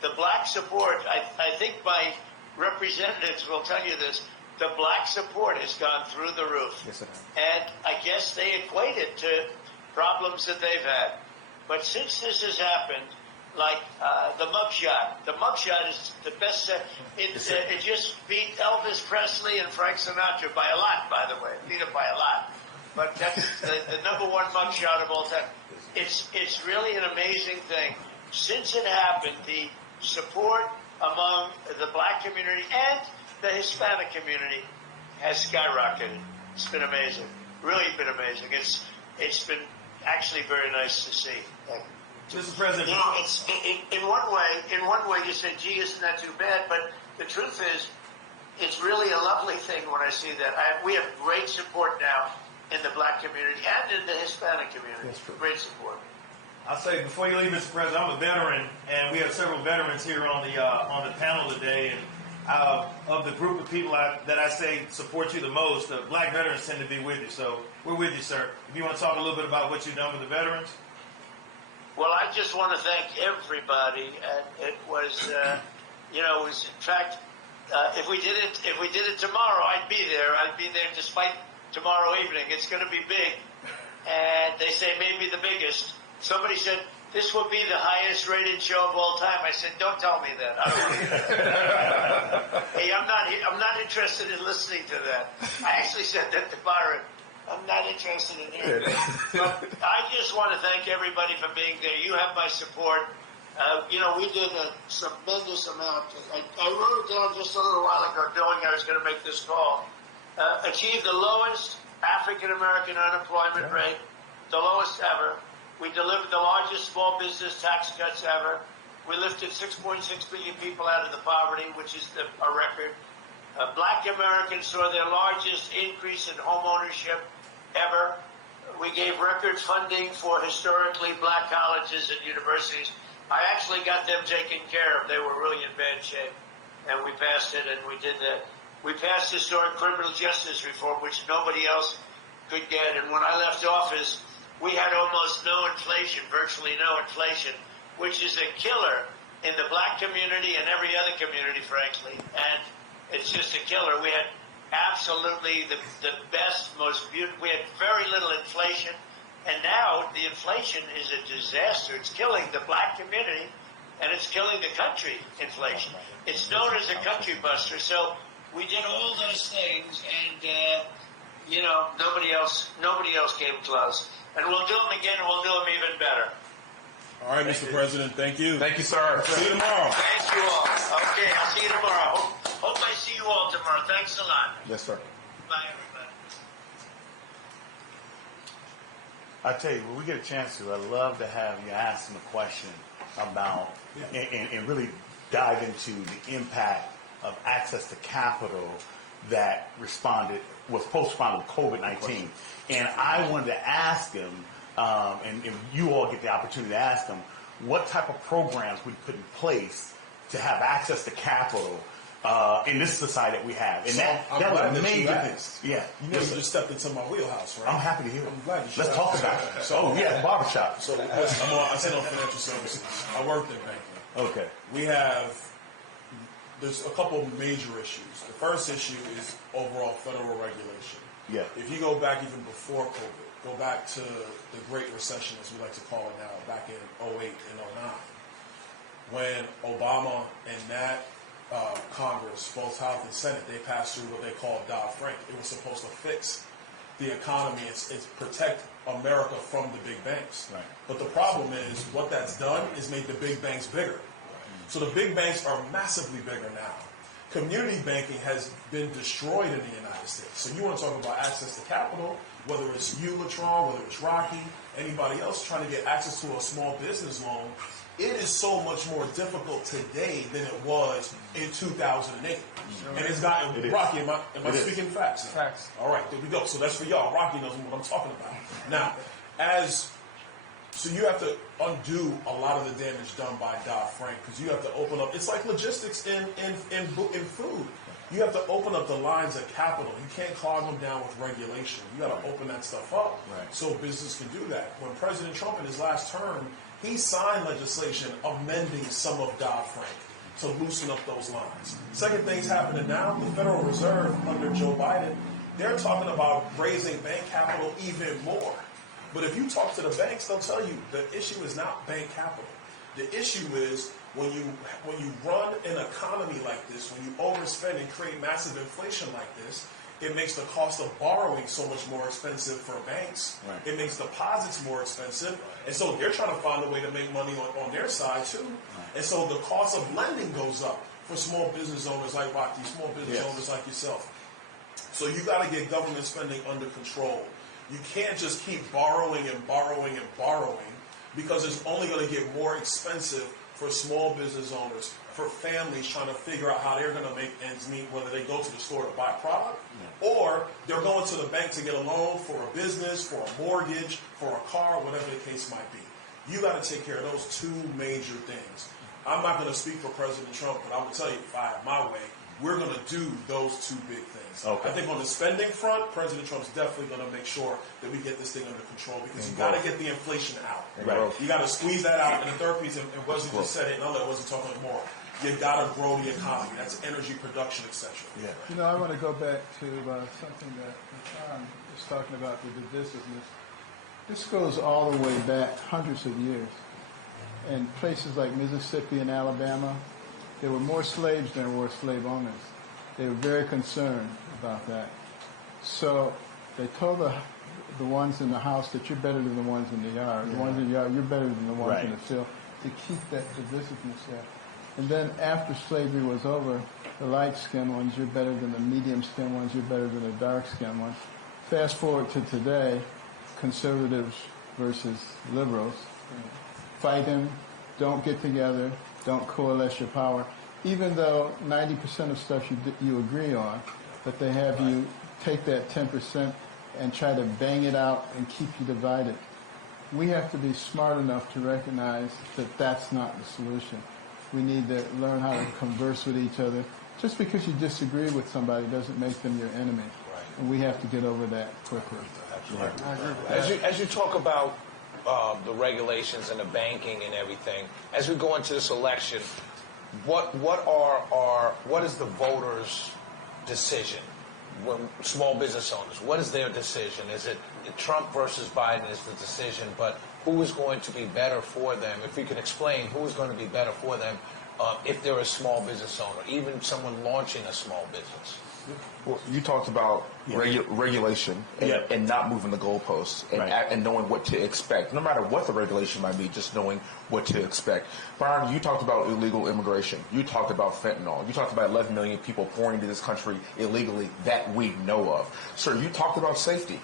the black support, I think my representatives will tell you this, the black support has gone through the roof. Yes, it has. And I guess they equate it to problems that they've had. But since this has happened, like the mugshot is the best. It just beat Elvis Presley and Frank Sinatra by a lot, by the way. Beat it by a lot. But that's the number one mugshot of all time. It's really an amazing thing. Since it happened, the support among the black community and the Hispanic community has skyrocketed. It's been amazing. Really been amazing. It's been actually very nice to see. Mr. President, You know, it's in one way you say, "Gee, isn't that too bad?" But the truth is, it's really a lovely thing when I see that. We have great support now in the black community and in the Hispanic community. That's true. Great support. I'll say before you leave, Mr. President, I'm a veteran, and we have several veterans here on the panel today. And of the group of people that I say support you the most, the black veterans tend to be with you. So we're with you, sir. If you want to talk a little bit about what you've done with the veterans. Well, I just want to thank everybody. And it was, it was in fact, if we did it tomorrow, I'd be there. I'd be there despite tomorrow evening. It's going to be big, and they say maybe the biggest. Somebody said this will be the highest rated show of all time. I said, don't tell me that. I don't believe it. Hey, I'm not interested in listening to that. I actually said that to Byron. I'm not interested in hearing that. I just want to thank everybody for being there. You have my support. We did a tremendous amount. I wrote it down just a little while ago, knowing I was going to make this call. Achieved the lowest African American unemployment rate, the lowest ever. We delivered the largest small business tax cuts ever. We lifted 6.6 million people out of the poverty, which is a record. Black Americans saw their largest increase in home ownership ever. We gave record funding for historically black colleges and universities. I actually got them taken care of. They were really in bad shape. And we passed it, and we did that. We passed historic criminal justice reform, which nobody else could get. And when I left office, we had almost no inflation, virtually no inflation, which is a killer in the black community and every other community, frankly. And it's just a killer. We had absolutely the best, most beautiful. We had very little inflation. And now the inflation is a disaster. It's killing the black community, and it's killing the country, inflation. It's known as a country buster. So we did all those things, and, nobody else came close. And we'll do them again, and we'll do them even better. All right, Mr. President, thank you. Thank you, sir. See you tomorrow. Thank you all. Okay, I'll see you tomorrow. Hope I see you all tomorrow. Thanks a lot. Yes, sir. Bye, everybody. I tell you, when we get a chance to, I'd love to have you ask them a question about and really dive into the impact of access to capital that was post-responded with COVID-19. And I wanted to ask them, and you all get the opportunity to ask them, what type of programs we put in place to have access to capital in this society that we have. And that was a major thing. Yeah. You know, you just stepped into my wheelhouse, right? I'm happy to hear it. I'm glad you Let's talk about it. So, barbershop. So, I sit on financial services. I worked in banking. Okay. There's a couple of major issues. The first issue is overall federal regulation. Yeah. If you go back even before COVID, go back to the Great Recession, as we like to call it now, back in 08 and 09, when Obama and that Congress, both House and Senate, they passed through what they call Dodd-Frank. It was supposed to fix the economy and protect America from the big banks. Right. But the problem is what that's done is made the big banks bigger. So the big banks are massively bigger now. Community banking has been destroyed in the United States. So you want to talk about access to capital, whether it's you, Latron, whether it's Rocky, anybody else trying to get access to a small business loan, it is so much more difficult today than it was in 2008. And it's gotten, Rocky, am I speaking facts? Facts. All right, there we go. So that's for y'all. Rocky knows what I'm talking about. Now, so you have to undo a lot of the damage done by Dodd-Frank because you have to open up. It's like logistics in food. You have to open up the lines of capital. You can't clog them down with regulation. You got to open that stuff up so business can do that. When President Trump in his last term, he signed legislation amending some of Dodd-Frank to loosen up those lines. Second thing's happening now. The Federal Reserve under Joe Biden, they're talking about raising bank capital even more. But if you talk to the banks, they'll tell you the issue is not bank capital. The issue is when you run an economy like this, when you overspend and create massive inflation like this, it makes the cost of borrowing so much more expensive for banks. Right. It makes deposits more expensive. And so they're trying to find a way to make money on their side too. And so the cost of lending goes up for small business owners like Rocky, small business owners like yourself. So you got to get government spending under control. You can't just keep borrowing and borrowing and borrowing, because it's only going to get more expensive for small business owners, for families trying to figure out how they're going to make ends meet, whether they go to the store to buy a product, or they're going to the bank to get a loan for a business, for a mortgage, for a car, whatever the case might be. You got to take care of those two major things. I'm not going to speak for President Trump, but I will tell you, if I have my way, we're going to do those two big things. Okay. I think on the spending front, President Trump's definitely going to make sure that we get this thing under control, because you got to get the inflation out. Right. You got to squeeze that out. And the third piece, and Wesley just said it, and I'll let Wesley talk more. You got to grow the economy. That's energy production, etc. Yeah. You know, I want to go back to something that John was talking about, the divisiveness. This goes all the way back hundreds of years. In places like Mississippi and Alabama, there were more slaves than there were slave owners. They were very concerned about that. So they told the ones in the house that you're better than the ones in the yard. The ones in the yard, you're better than the ones in the field, to keep that divisiveness there. And then after slavery was over, the light-skinned ones, you're better than the medium-skinned ones, you're better than the dark-skinned ones. Fast forward to today, conservatives versus liberals, fighting, don't get together, don't coalesce your power, even though 90% of stuff you agree on, but they have you take that 10% and try to bang it out and keep you divided. We have to be smart enough to recognize that that's not the solution. We need to learn how to converse with each other. Just because you disagree with somebody doesn't make them your enemy. Right. And we have to get over that quickly. Right. As you talk about the regulations and the banking and everything, as we go into this election, what is the voters' decision? When small business owners, what is their decision? Is it Trump versus Biden is the decision, but who is going to be better for them? If we can explain who is going to be better for them if they're a small business owner, even someone launching a small business. Well, you talked about regulation and not moving the goalposts and knowing what to expect. No matter what the regulation might be, just knowing what to expect. Byron, you talked about illegal immigration. You talked about fentanyl. You talked about 11 million people pouring into this country illegally that we know of. Sir, you talked about safety.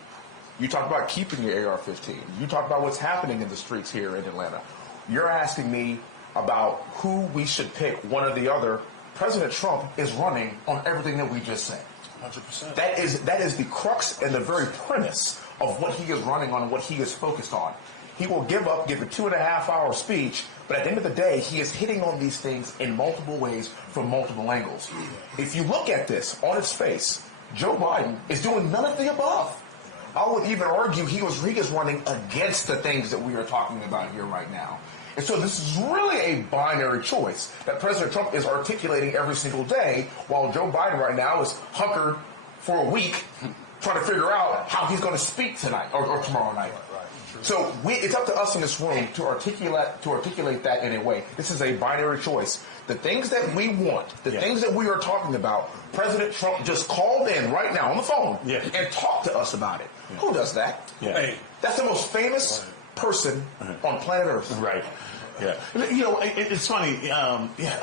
You talked about keeping your AR-15. You talked about what's happening in the streets here in Atlanta. You're asking me about who we should pick, one or the other. President Trump is running on everything that we just said. 100%. That is the crux and the very premise of what he is running on and what he is focused on. He will give a 2.5-hour speech, but at the end of the day, he is hitting on these things in multiple ways from multiple angles. If you look at this on its face, Joe Biden is doing none of the above. I would even argue he is running against the things that we are talking about here right now. And so this is really a binary choice that President Trump is articulating every single day, while Joe Biden right now is hunkered for a week trying to figure out how he's going to speak tonight or tomorrow night. So it's up to us in this room to articulate that in a way. This is a binary choice. The things that we want, the things that we are talking about, President Trump just called in right now on the phone and talked to us about it. Who does that? Hey, that's the most famous person on planet Earth. Right. Yeah. You know, it's funny.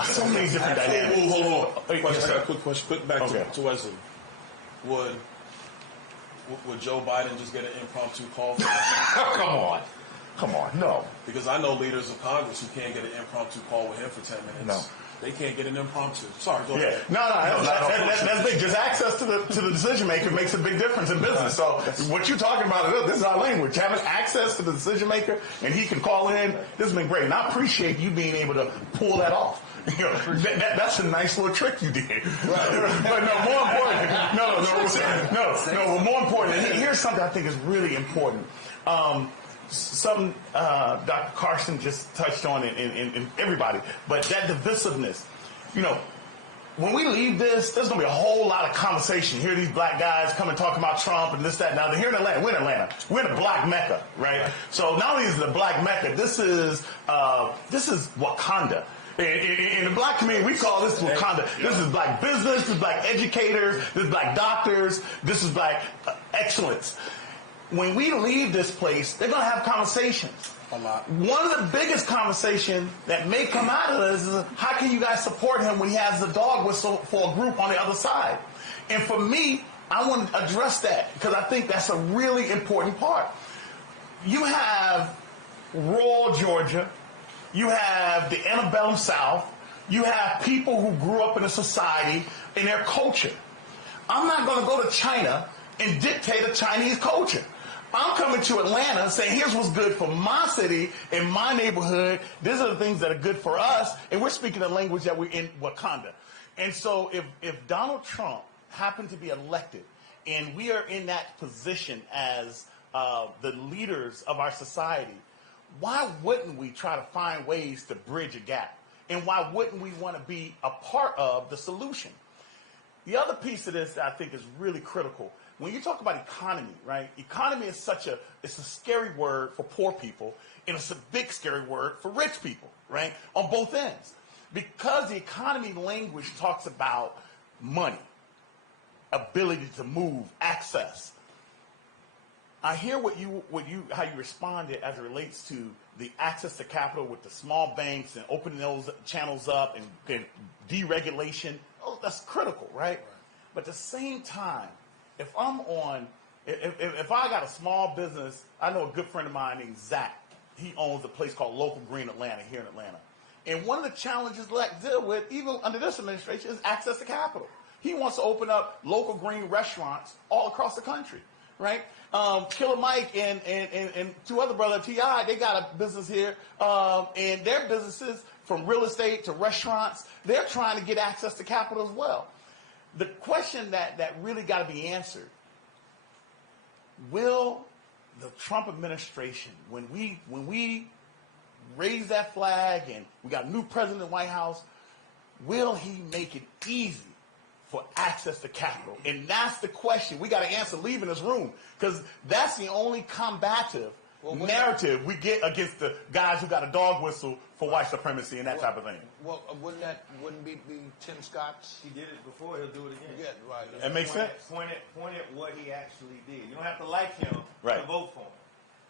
So many different dynamics. Hold on. I got a quick question. Quick back to Wesley. Would Joe Biden just get an impromptu call? Come on. No. Because I know leaders of Congress who can't get an impromptu call with him for 10 minutes. No. They can't get an impromptu. Sorry, go ahead. No, that's big. Just access to the decision maker makes a big difference in business. So what you're talking about, this is our language. Having access to the decision maker, and he can call in. This has been great, and I appreciate you being able to pull that off. You know, that's a nice little trick you did. Right. But no, more important. Here's something I think is really important. Something Dr. Carson just touched on in everybody, but that divisiveness. You know, when we leave this, there's going to be a whole lot of conversation. Here these black guys come and talk about Trump and this, that. Now, here in Atlanta, we're in Atlanta. We're in the Black Mecca, right? So not only is it the Black Mecca, this is Wakanda. In the black community, we call this Wakanda. This is black business, this is black educators, this is black doctors, this is black excellence. When we leave this place, they're going to have conversations. A lot. One of the biggest conversations that may come out of this is how can you guys support him when he has the dog whistle for a group on the other side? And for me, I want to address that because I think that's a really important part. You have rural Georgia. You have the antebellum South. You have people who grew up in a society in their culture. I'm not going to go to China and dictate a Chinese culture. I'm coming to Atlanta saying, here's what's good for my city, in my neighborhood. These are the things that are good for us. And we're speaking the language that we're in Wakanda. And so if Donald Trump happened to be elected and we are in that position as the leaders of our society, why wouldn't we try to find ways to bridge a gap? And why wouldn't we want to be a part of the solution? The other piece of this that I think is really critical, when you talk about economy, right? Economy is it's a scary word for poor people, and it's a big scary word for rich people, right? On both ends. Because the economy language talks about money, ability to move, access. I hear how you responded as it relates to the access to capital with the small banks and opening those channels up and deregulation. Oh, that's critical, right? But at the same time, if I got a small business, I know a good friend of mine named Zach. He owns a place called Local Green Atlanta here in Atlanta. And one of the challenges that deal with, even under this administration, is access to capital. He wants to open up local green restaurants all across the country, right? Killer Mike and two other brothers, T.I., they got a business here, and their businesses, from real estate to restaurants, they're trying to get access to capital as well. The question that really got to be answered, will the Trump administration, when we raise that flag and we got a new president in the White House, will he make it easy for access to capital? And that's the question we got to answer leaving this room, because that's the only combative narrative we get against the guys who got a dog whistle for white supremacy and that type of thing. Well, wouldn't be Tim Scott's? He did it before, he'll do it again. Yeah, right. That makes sense. Point at what he actually did. You don't have to like him to vote for him.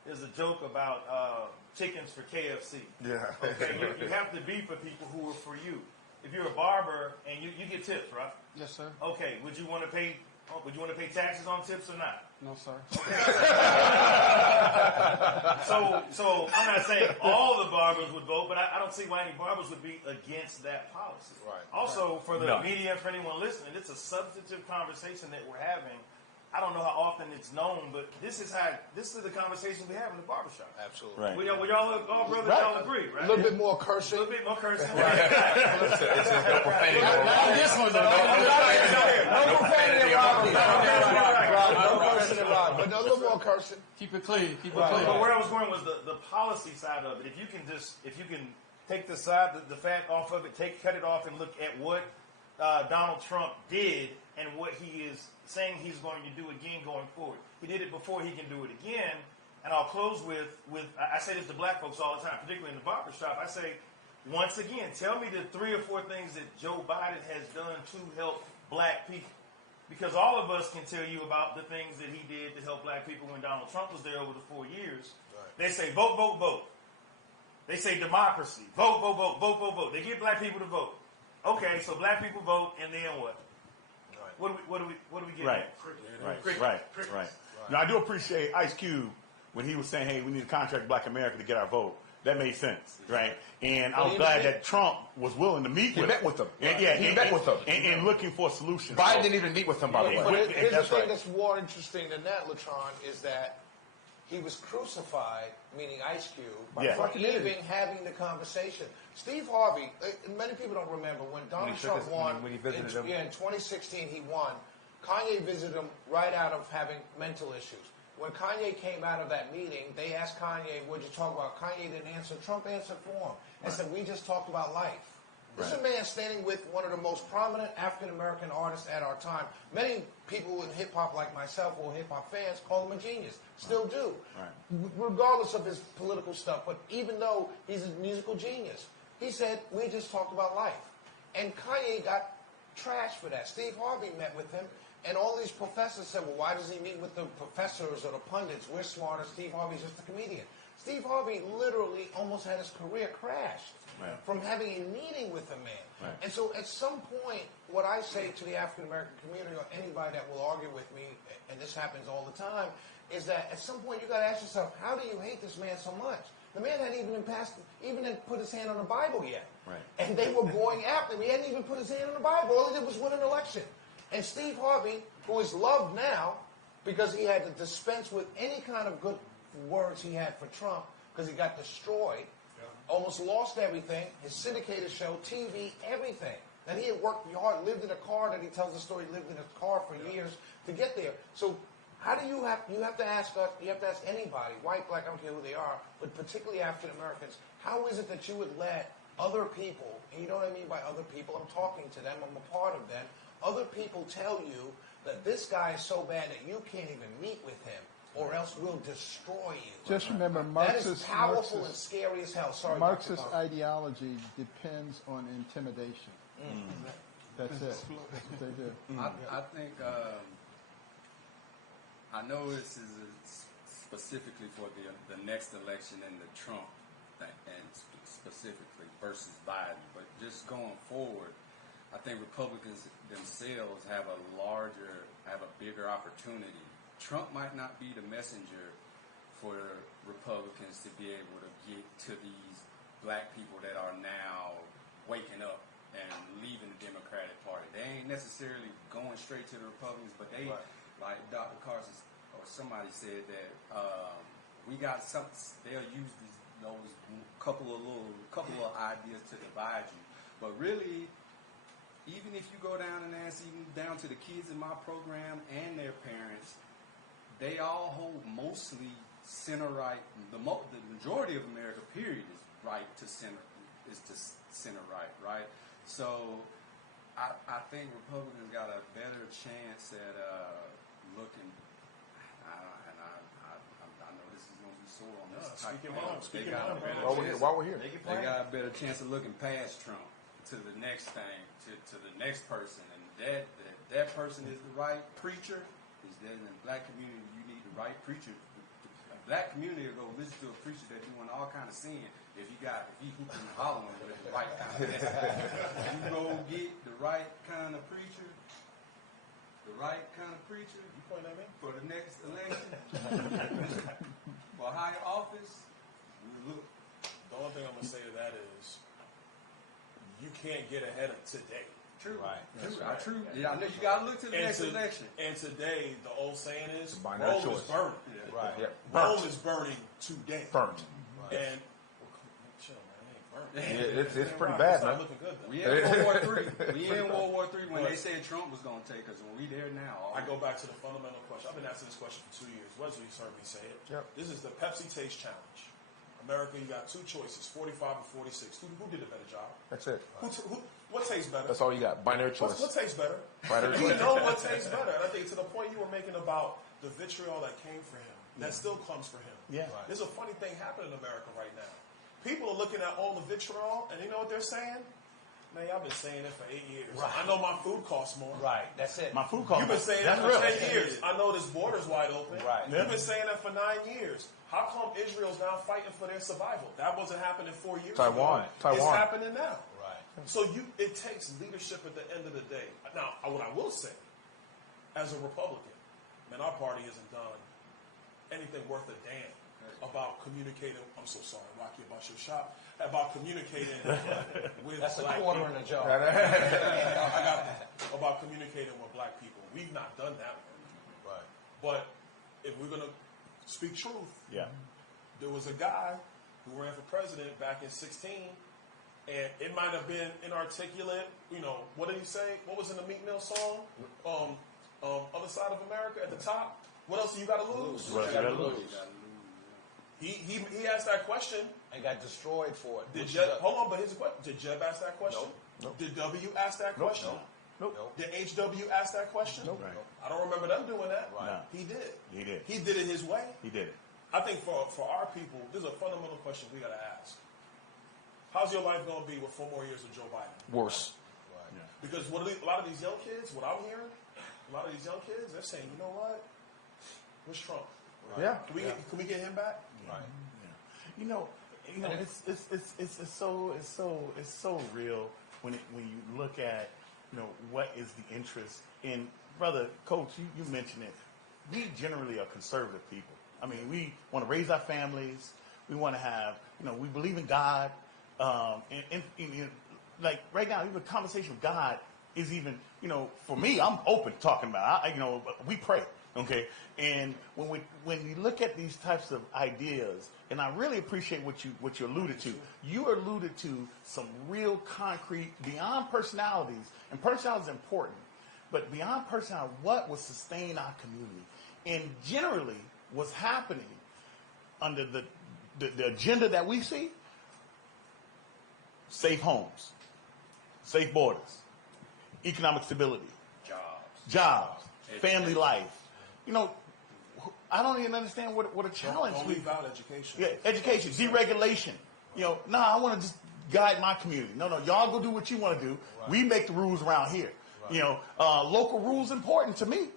There's a joke about chickens for KFC. Yeah. Okay, you have to be for people who are for you. If you're a barber and you get tips, right? Yes, sir. Okay, would you want to pay taxes on tips or not? No, sir. So I'm not saying all the barbers would vote, but I don't see why any barbers would be against that policy. Right. Also, for the media and for anyone listening, it's a substantive conversation that we're having. I don't know how often it's known, but this is the conversation we have in the barbershop. Absolutely. Right. We all brothers, y'all agree, right? A little bit more cursing. A little bit more cursing. It's no profanity. Not this one, though. No profanity, Rob. No cursing at Rob. But a little more cursing. Keep it clean. Keep it But clean. where I was going was the policy side of it. If you can take the fat off of it, cut it off and look at what Donald Trump did and what he is saying he's going to do again going forward. He did it before, he can do it again. And I'll close with I say this to black folks all the time, particularly in the barbershop. I say, once again, tell me the 3 or 4 things that Joe Biden has done to help black people. Because all of us can tell you about the things that he did to help black people when Donald Trump was there over the 4 years. Right. They say, vote, vote, vote. They say democracy. Vote, vote, vote, vote, vote, vote. They get black people to vote. Okay, so black people vote, and then what? Right. What do we get? Right. Now, I do appreciate Ice Cube when he was saying, hey, we need to contract Black America to get our vote. That made sense, right? And I was glad that Trump was willing to meet with him. He met with them. He met with them. And looking for a solution. Biden didn't even meet with them, by the way. But here's the thing that's more interesting than that, Latron, is that he was crucified, meaning Ice Cube, for even having the conversation. Steve Harvey, many people don't remember, when Donald Trump won, in 2016 he won, Kanye visited him right out of having mental issues. When Kanye came out of that meeting, they asked Kanye, what'd you talk about? Kanye didn't answer. Trump answered for him and said, we just talked about life. This is a man standing with one of the most prominent African-American artists at our time. Many people in hip-hop like myself or hip-hop fans call him a genius. Still do. Regardless of his political stuff. But even though he's a musical genius, he said, we just talked about life. And Kanye got trashed for that. Steve Harvey met with him. And all these professors said, well, why does he meet with the professors or the pundits? We're smarter. Steve Harvey's just a comedian. Steve Harvey literally almost had his career crashed Right. from having a meeting with a man. Right. And so at some point, what I say to the African American community or anybody that will argue with me, and this happens all the time, is that at some point you got to ask yourself, how do you hate this man so much? The man hadn't even put his hand on the Bible yet. Right. And they were going after him. He hadn't even put his hand on the Bible. All he did was win an election. And Steve Harvey, who is loved now because he had to dispense with any kind of good words he had for Trump because he got destroyed, almost lost everything, his syndicated show, TV, everything. And he had worked hard, lived in a car that he tells the story, lived in a car for years to get there. So how do you have to ask us, you have to ask anybody, white, black, I don't care who they are, but particularly African Americans, how is it that you would let other people, and you know what I mean by other people, I'm talking to them, I'm a part of them, other people tell you that this guy is so bad that you can't even meet with him, or else we'll destroy you. Just remember, that is powerful and scary as hell. Sorry, Marxist ideology depends on intimidation. That's it. That's what they do. I think I know this is specifically for the next election and the Trump thing, and specifically versus Biden, but just going forward, I think Republicans themselves have a bigger opportunity. Trump might not be the messenger for Republicans to be able to get to these black people that are now waking up and leaving the Democratic Party. They ain't necessarily going straight to the Republicans, but they, like Dr. Carson or somebody said that we got some. They'll use those couple of ideas to divide you, but really, even if you go down and ask, even down to the kids in my program and their parents, they all hold mostly center right. The majority of America, period, is right to center. Is to center right. So I think Republicans got a better chance at looking. I know this is going to be sore on this. Speak your mind. While we're here. They got a better chance of looking past Trump to the next thing, to the next person, and that person is the right preacher. Is that in the black community you need the right preacher? The black community will go listen to a preacher that's doing all kind of sin. If he hooping and hollering with the right kind of message. You go get the right kind of preacher. The right kind of preacher. You point at me? For the next election. For higher office. We look. The only thing I'm going to say to that is you can't get ahead of today. True. Right. True. Yeah, I know you got to look to the next election. And today, the old saying is, Binary Rome choice. is burning. Yeah. Right. Yeah. Rome is burning today. Burnt. Right. And chill, man, it ain't burning. Yeah, it's pretty It's bad, not man. looking good, though. We in World War III. We in World War III when they said Trump was going to take us. When we there now. I go back to the fundamental question. I've been asking this question for 2 years. Wesley heard me say it. Yep. This is the Pepsi Taste Challenge. America, you got two choices, 45 or 46. Who did a better job? That's it. What tastes better? That's all you got. Binary choice. What tastes better? Binary We choice. know what tastes better. And I think to the point you were making about the vitriol that came for him, that still comes for him. Yeah. Right. There's a funny thing happening in America right now. People are looking at all the vitriol, and you know what they're saying? Man, y'all been saying it for 8 years. Right. I know my food costs more. Right, that's it. My food costs. You've been saying that That's for real. 10 years. I know this border's wide open. Right. You've been saying that for 9 years. How come Israel's now fighting for their survival? That wasn't happening 4 years Taiwan. ago. Taiwan. It's happening now. Right. So it takes leadership at the end of the day. Now, what I will say, as a Republican, man, our party hasn't done anything worth a damn about communicating. I'm so sorry, Rocky, about your shop. About communicating with That's a black quarter people. in a jar. I got about communicating with black people. We've not done that work. Right. But if we're going to speak truth, Yeah. there was a guy who ran for president back in 2016, and it might have been inarticulate. You know, what did he say? What was in the Meat Mill song? Other Side of America at the top. What else do you got to lose? What else you gotta lose? He asked that question. And got destroyed for it. Did Jeb, hold on, but here's the question. Did Jeb ask that question? Nope. Did W ask that question? Nope. Did HW ask that question? Nope. Right. I don't remember them doing that. Right. No. He did. He did. He did it his way. He did it. I think for our people, there's a fundamental question we got to ask. How's your life going to be with 4 more years of Joe Biden? Worse. Right. Because a lot of these young kids, what I'm hearing, a lot of these young kids, they're saying, you know what? Where's Trump? Yeah. Can we get him back? Right. you know, it's so real when you look at, you know, what is the interest in, brother, Coach, you mentioned it. We generally are conservative people. I mean, we want to raise our families. We want to have, you know, we believe in God. Like right now, even a conversation with God is even, you know, for me, I'm open talking about. You know, we pray, okay. And when you look at these types of ideas, and I really appreciate what you alluded to. You alluded to some real concrete, beyond personalities, and personality is important, but beyond personality, what would sustain our community, and generally, what's happening under the agenda that we see: safe homes, safe borders, economic stability, jobs, family life. You know, I don't even understand what a challenge. Don't leave out education. Yeah, education, deregulation. You know, I want to just guide my community. No, y'all go do what you want to do. Right. We make the rules around here. Right. You know, local rules important to me. Right.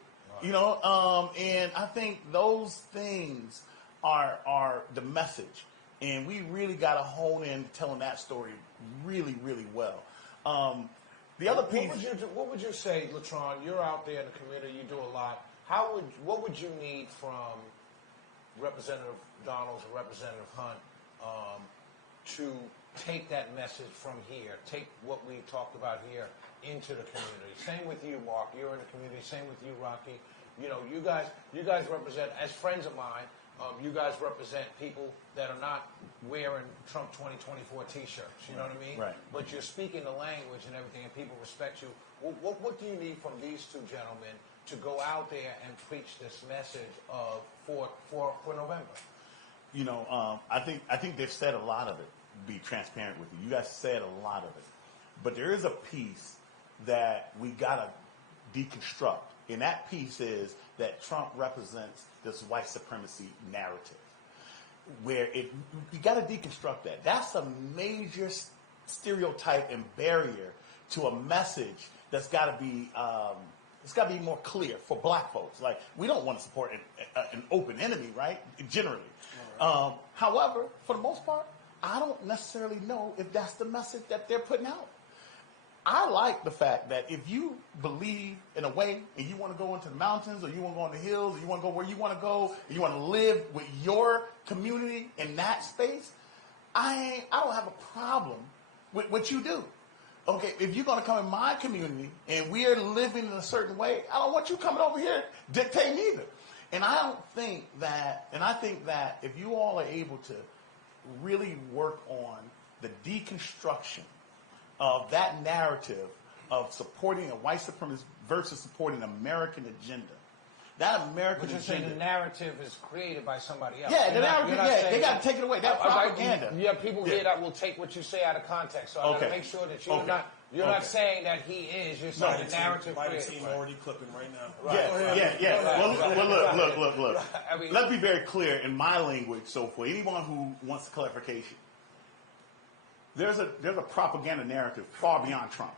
You know, and I think those things are the message, and we really got to hone in telling that story really, really well. The other piece. What would you say, Latron? You're out there in the community. You do a lot. What would you need from Representative Donalds and Representative Hunt to take that message from here, take what we talked about here into the community? Same with you, Mark. You're in the community. Same with you, Rocky. You know, you guys represent, as friends of mine, you guys represent people that are not wearing Trump 2024 T-shirts. You know what I mean? Right. But you're speaking the language and everything, and people respect you. What do you need from these two gentlemen to go out there and preach this message of for November? You know, I think they've said a lot of it. Be transparent with you. You guys said a lot of it, but there is a piece that we gotta deconstruct, and that piece is that Trump represents this white supremacy narrative, where you got to deconstruct that. That's a major stereotype and barrier to a message that's got to be. It's got to be more clear for black folks. Like, we don't want to support an open enemy, right? Generally. Right. However, for the most part, I don't necessarily know if that's the message that they're putting out. I like the fact that if you believe in a way and you want to go into the mountains, or you want to go in the hills, or you want to go where you want to go, and you want to live with your community in that space, I don't have a problem with what you do. Okay, if you're going to come in my community and we're living in a certain way, I don't want you coming over here dictating either. And I think that if you all are able to really work on the deconstruction of that narrative of supporting a white supremacist versus supporting an American agenda. That American agenda. Saying the narrative is created by somebody else. Yeah, the narrative. They got to take it away. That propaganda. People here that will take what you say out of context. So I got to make sure that you're not saying that he is. You're saying the narrative. My team already clipping right now. Right. Yeah. Well, look. I mean, let's be very clear in my language. So for anyone who wants clarification, there's a propaganda narrative far beyond Trump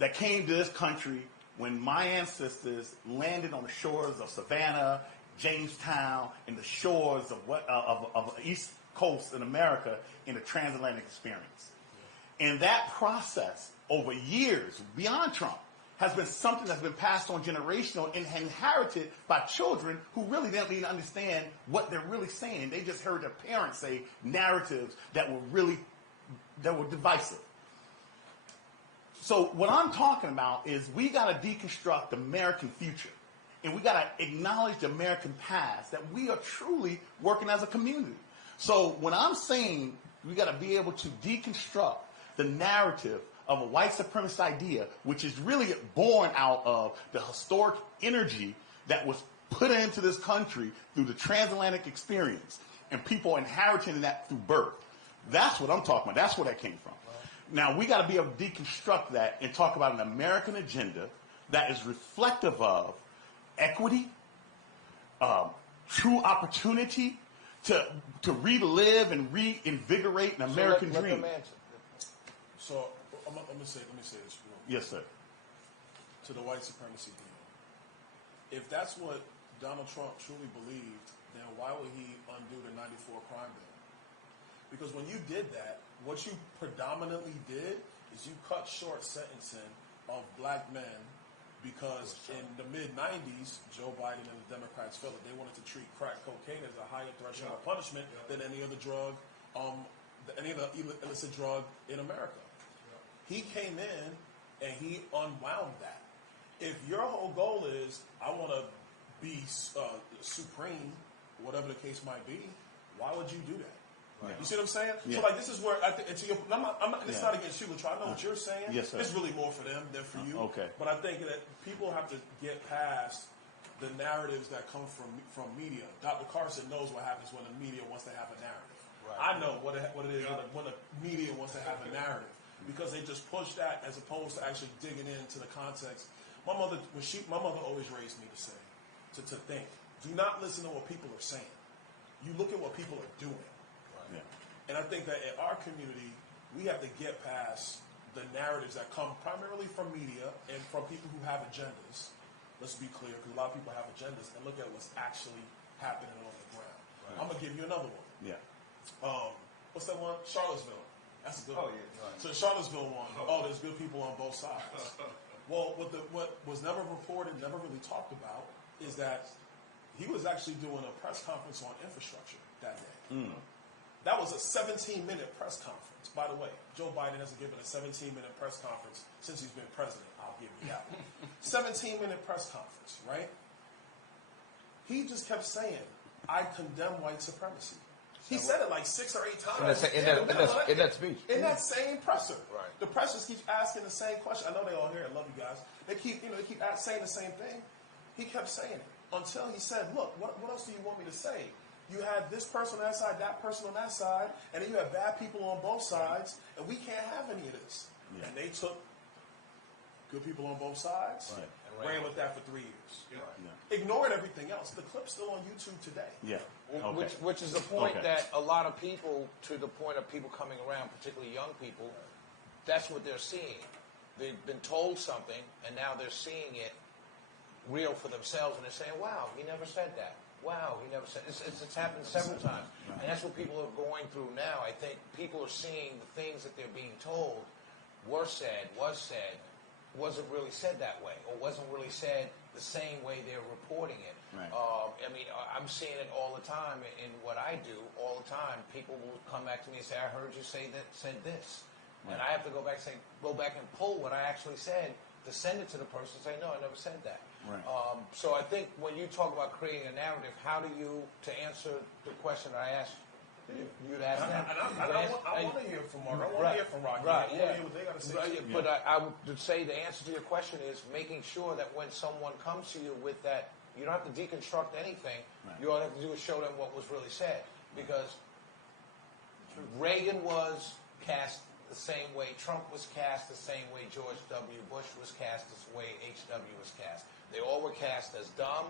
that came to this country when my ancestors landed on the shores of Savannah, Jamestown, and the shores of East Coast in America in the transatlantic experience. And that process over years, beyond Trump, has been something that's been passed on generational and inherited by children who really didn't even understand what they're really saying. They just heard their parents say narratives that were divisive. So what I'm talking about is we got to deconstruct the American future. And we got to acknowledge the American past, that we are truly working as a community. So when I'm saying we got to be able to deconstruct the narrative of a white supremacist idea, which is really born out of the historic energy that was put into this country through the transatlantic experience, and people inheriting that through birth. That's what I'm talking about. That's where that came from. Now, we got to be able to deconstruct that and talk about an American agenda that is reflective of equity, true opportunity to relive and reinvigorate an American dream. So let me say this. Yes, sir. To the white supremacy deal. If that's what Donald Trump truly believed, then why would he undo the 94 crime bill? Because when you did that, what you predominantly did is you cut short sentencing of black men because in the mid-'90s, Joe Biden and the Democrats felt that they wanted to treat crack cocaine as a higher threshold of punishment than any other drug, any other illicit drug in America. He came in and he unwound that. If your whole goal is, I want to be supreme, whatever the case might be, why would you do that? Right. You see what I'm saying? Yeah. So like this is where I think, and to your, I'm not, it's not against you, but I know what you're saying. Yes, sir. It's really more for them than for you. Okay. But I think that people have to get past the narratives that come from media. Dr. Carson knows what happens when the media wants to have a narrative. Right. I know what it is when the media wants to have a narrative because they just push that as opposed to actually digging into the context. My mother always raised me to say, to think, do not listen to what people are saying. You look at what people are doing. Yeah. And I think that in our community, we have to get past the narratives that come primarily from media and from people who have agendas. Let's be clear, because a lot of people have agendas, and look at what's actually happening on the ground. Right. I'm going to give you another one. Yeah. What's that one? Charlottesville. That's a good one. Yeah. Right. So the Charlottesville one, there's good people on both sides. Well, what was never reported, never really talked about, is that he was actually doing a press conference on infrastructure that day. Mm. That was a 17-minute press conference. By the way, Joe Biden hasn't given a 17-minute press conference since he's been president. I'll give you that one. 17-minute press conference, right? He just kept saying, I condemn white supremacy. He said it like 6 or 8 times. In that speech. In that same presser. Right. The pressers keep asking the same question. I know they all hear it. I love you guys. They keep saying the same thing. He kept saying it until he said, look, what else do you want me to say? You had this person on that side, that person on that side, and then you have bad people on both sides, and we can't have any of this. Yeah. And they took good people on both sides and ran with that for 3 years. Yeah. Yeah. Ignored everything else. The clip's still on YouTube today. Yeah. Okay. Which is the point that a lot of people, to the point of people coming around, particularly young people, that's what they're seeing. They've been told something, and now they're seeing it real for themselves, and they're saying, wow, he never said that. Wow, he never said it's happened several times. And that's what people are going through now. I think people are seeing the things that they're being told was said, wasn't really said that way, or wasn't really said the same way they're reporting it. Right. I mean, I'm seeing it all the time in what I do, all the time. People will come back to me and say, I heard you said this. Right. And I have to go back and pull what I actually said to send it to the person and say, no, I never said that. Right. So I think when you talk about creating a narrative, how do you, to answer the question I asked you to ask them? I want to hear from Mark. I want to hear from Rocky. Right, I want to hear what they got to say. Right, but I would say the answer to your question is making sure that when someone comes to you with that, you don't have to deconstruct anything. Right. You all have to do is show them what was really said. Because Reagan was cast the same way, Trump was cast the same way, George W. Bush was cast the way H.W. was cast. They all were cast as dumb,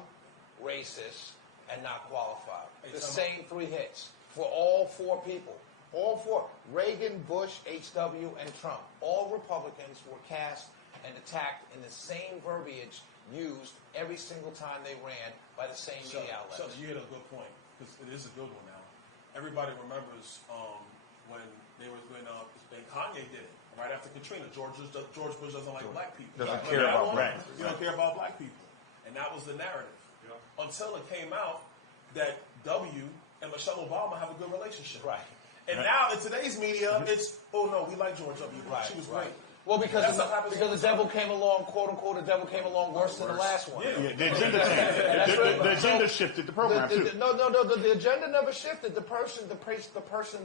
racist, and not qualified. The same 3 hits for all 4 people. All 4. Reagan, Bush, H.W., and Trump. All Republicans were cast and attacked in the same verbiage used every single time they ran by the same media outlets. So you hit a good point, because it is a good one now. Everybody remembers when Kanye did it right after Katrina. George Bush doesn't like black people. Doesn't care about black. You don't care about black people, and that was the narrative until it came out that W and Michelle Obama have a good relationship. Right. And now in today's media, it's we like George W. Bush. She was great. Well, because the devil came along, quote unquote, the devil came along worse than the last one. Yeah, the agenda changed. The agenda shifted. The program too. No. The agenda never shifted. The person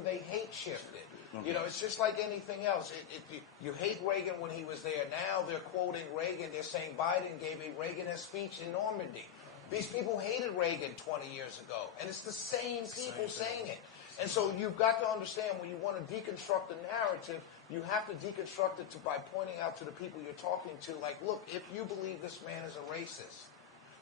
they hate shifted. Okay. You know, it's just like anything else. You hate Reagan when he was there. Now they're quoting Reagan. They're saying Biden gave a Reaganist speech in Normandy. These people hated Reagan 20 years ago, and it's the same people saying it. And so you've got to understand, when you want to deconstruct the narrative, you have to deconstruct it by pointing out to the people you're talking to, like, look, if you believe this man is a racist,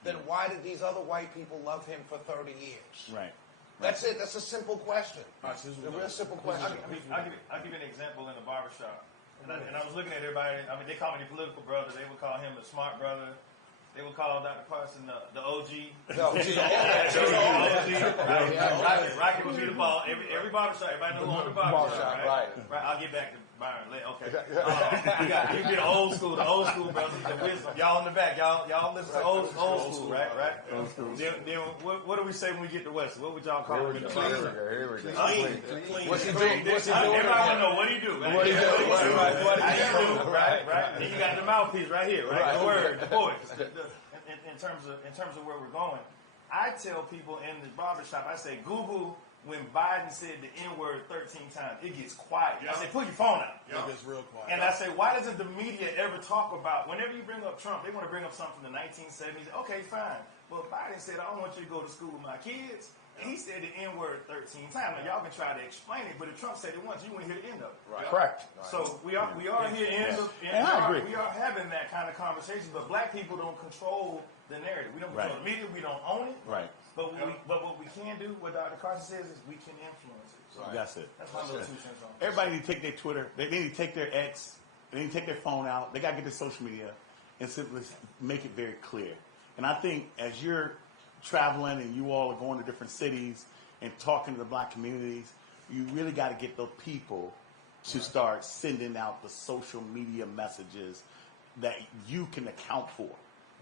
then why did these other white people love him for 30 years? Right. That's it. That's a simple question. It's a real simple question. I'll give you an example in the barbershop. And I was looking at everybody. I mean, they call me the political brother. They would call him the smart brother. They would call Dr. Carson the OG. No, Rocky would be the ball. Every barbershop, everybody knows on the barbershop, right? I'll get back to Byron later. Okay. You get the old school brothers, the wisdom. Y'all in the back, y'all listen to old school, right? Old school. Then what do we say when we get to West? What would y'all call it? Here we go. What's he doing? Everybody want to know what he do. What he do? Right. And you got the mouthpiece right here, right? The word, the voice. In terms of where we're going, I tell people in the barbershop, I say, Google when Biden said the N-word 13 times, it gets quiet. I say, pull your phone out. It gets real quiet. And I say, why doesn't the media ever talk about, whenever you bring up Trump, they want to bring up something from the 1970s. Okay, fine. But Biden said, I don't want you to go to school with my kids. And he said the N-word 13 times. Now, y'all can try to explain it, but if Trump said it once, you wouldn't hear the end of it. Right. Correct. So we are here we are having that kind of conversation, but black people don't control the narrative. We don't control the media. We don't own it. Right. But what we can do, what Dr. Carson says, is we can influence it. So That's it. that's my little 2 cents on it. Everybody need to take their Twitter. They need to take their X. They need to take their phone out. They got to get their social media and simply make it very clear. And I think as you're traveling and you all are going to different cities and talking to the black communities, you really got to get those people to start sending out the social media messages that you can account for,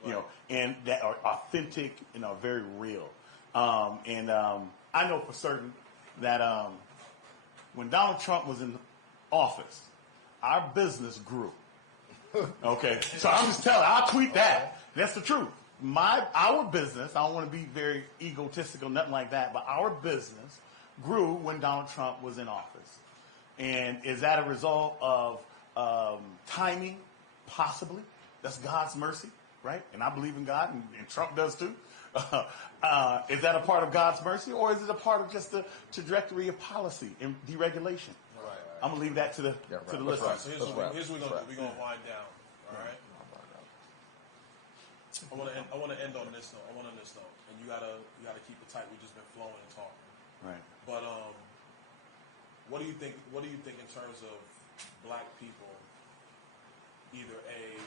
you know, and that are authentic and are very real. I know for certain that when Donald Trump was in office, our business grew. Okay, so I'm just telling. I'll tweet that. That's the truth. Our business. I don't want to be very egotistical, nothing like that. But our business grew when Donald Trump was in office. And is that a result of timing? Possibly. That's God's mercy, right? And I believe in God, and Trump does too. Is that a part of God's mercy, or is it a part of just the trajectory of policy and deregulation? Right. I'm gonna leave that to the listeners. Right. So here's what we're gonna do. We're gonna wind down. All right. I want to end on this note. And you gotta keep it tight. We've just been flowing and talking. Right. But what do you think? What do you think in terms of black people? Either A,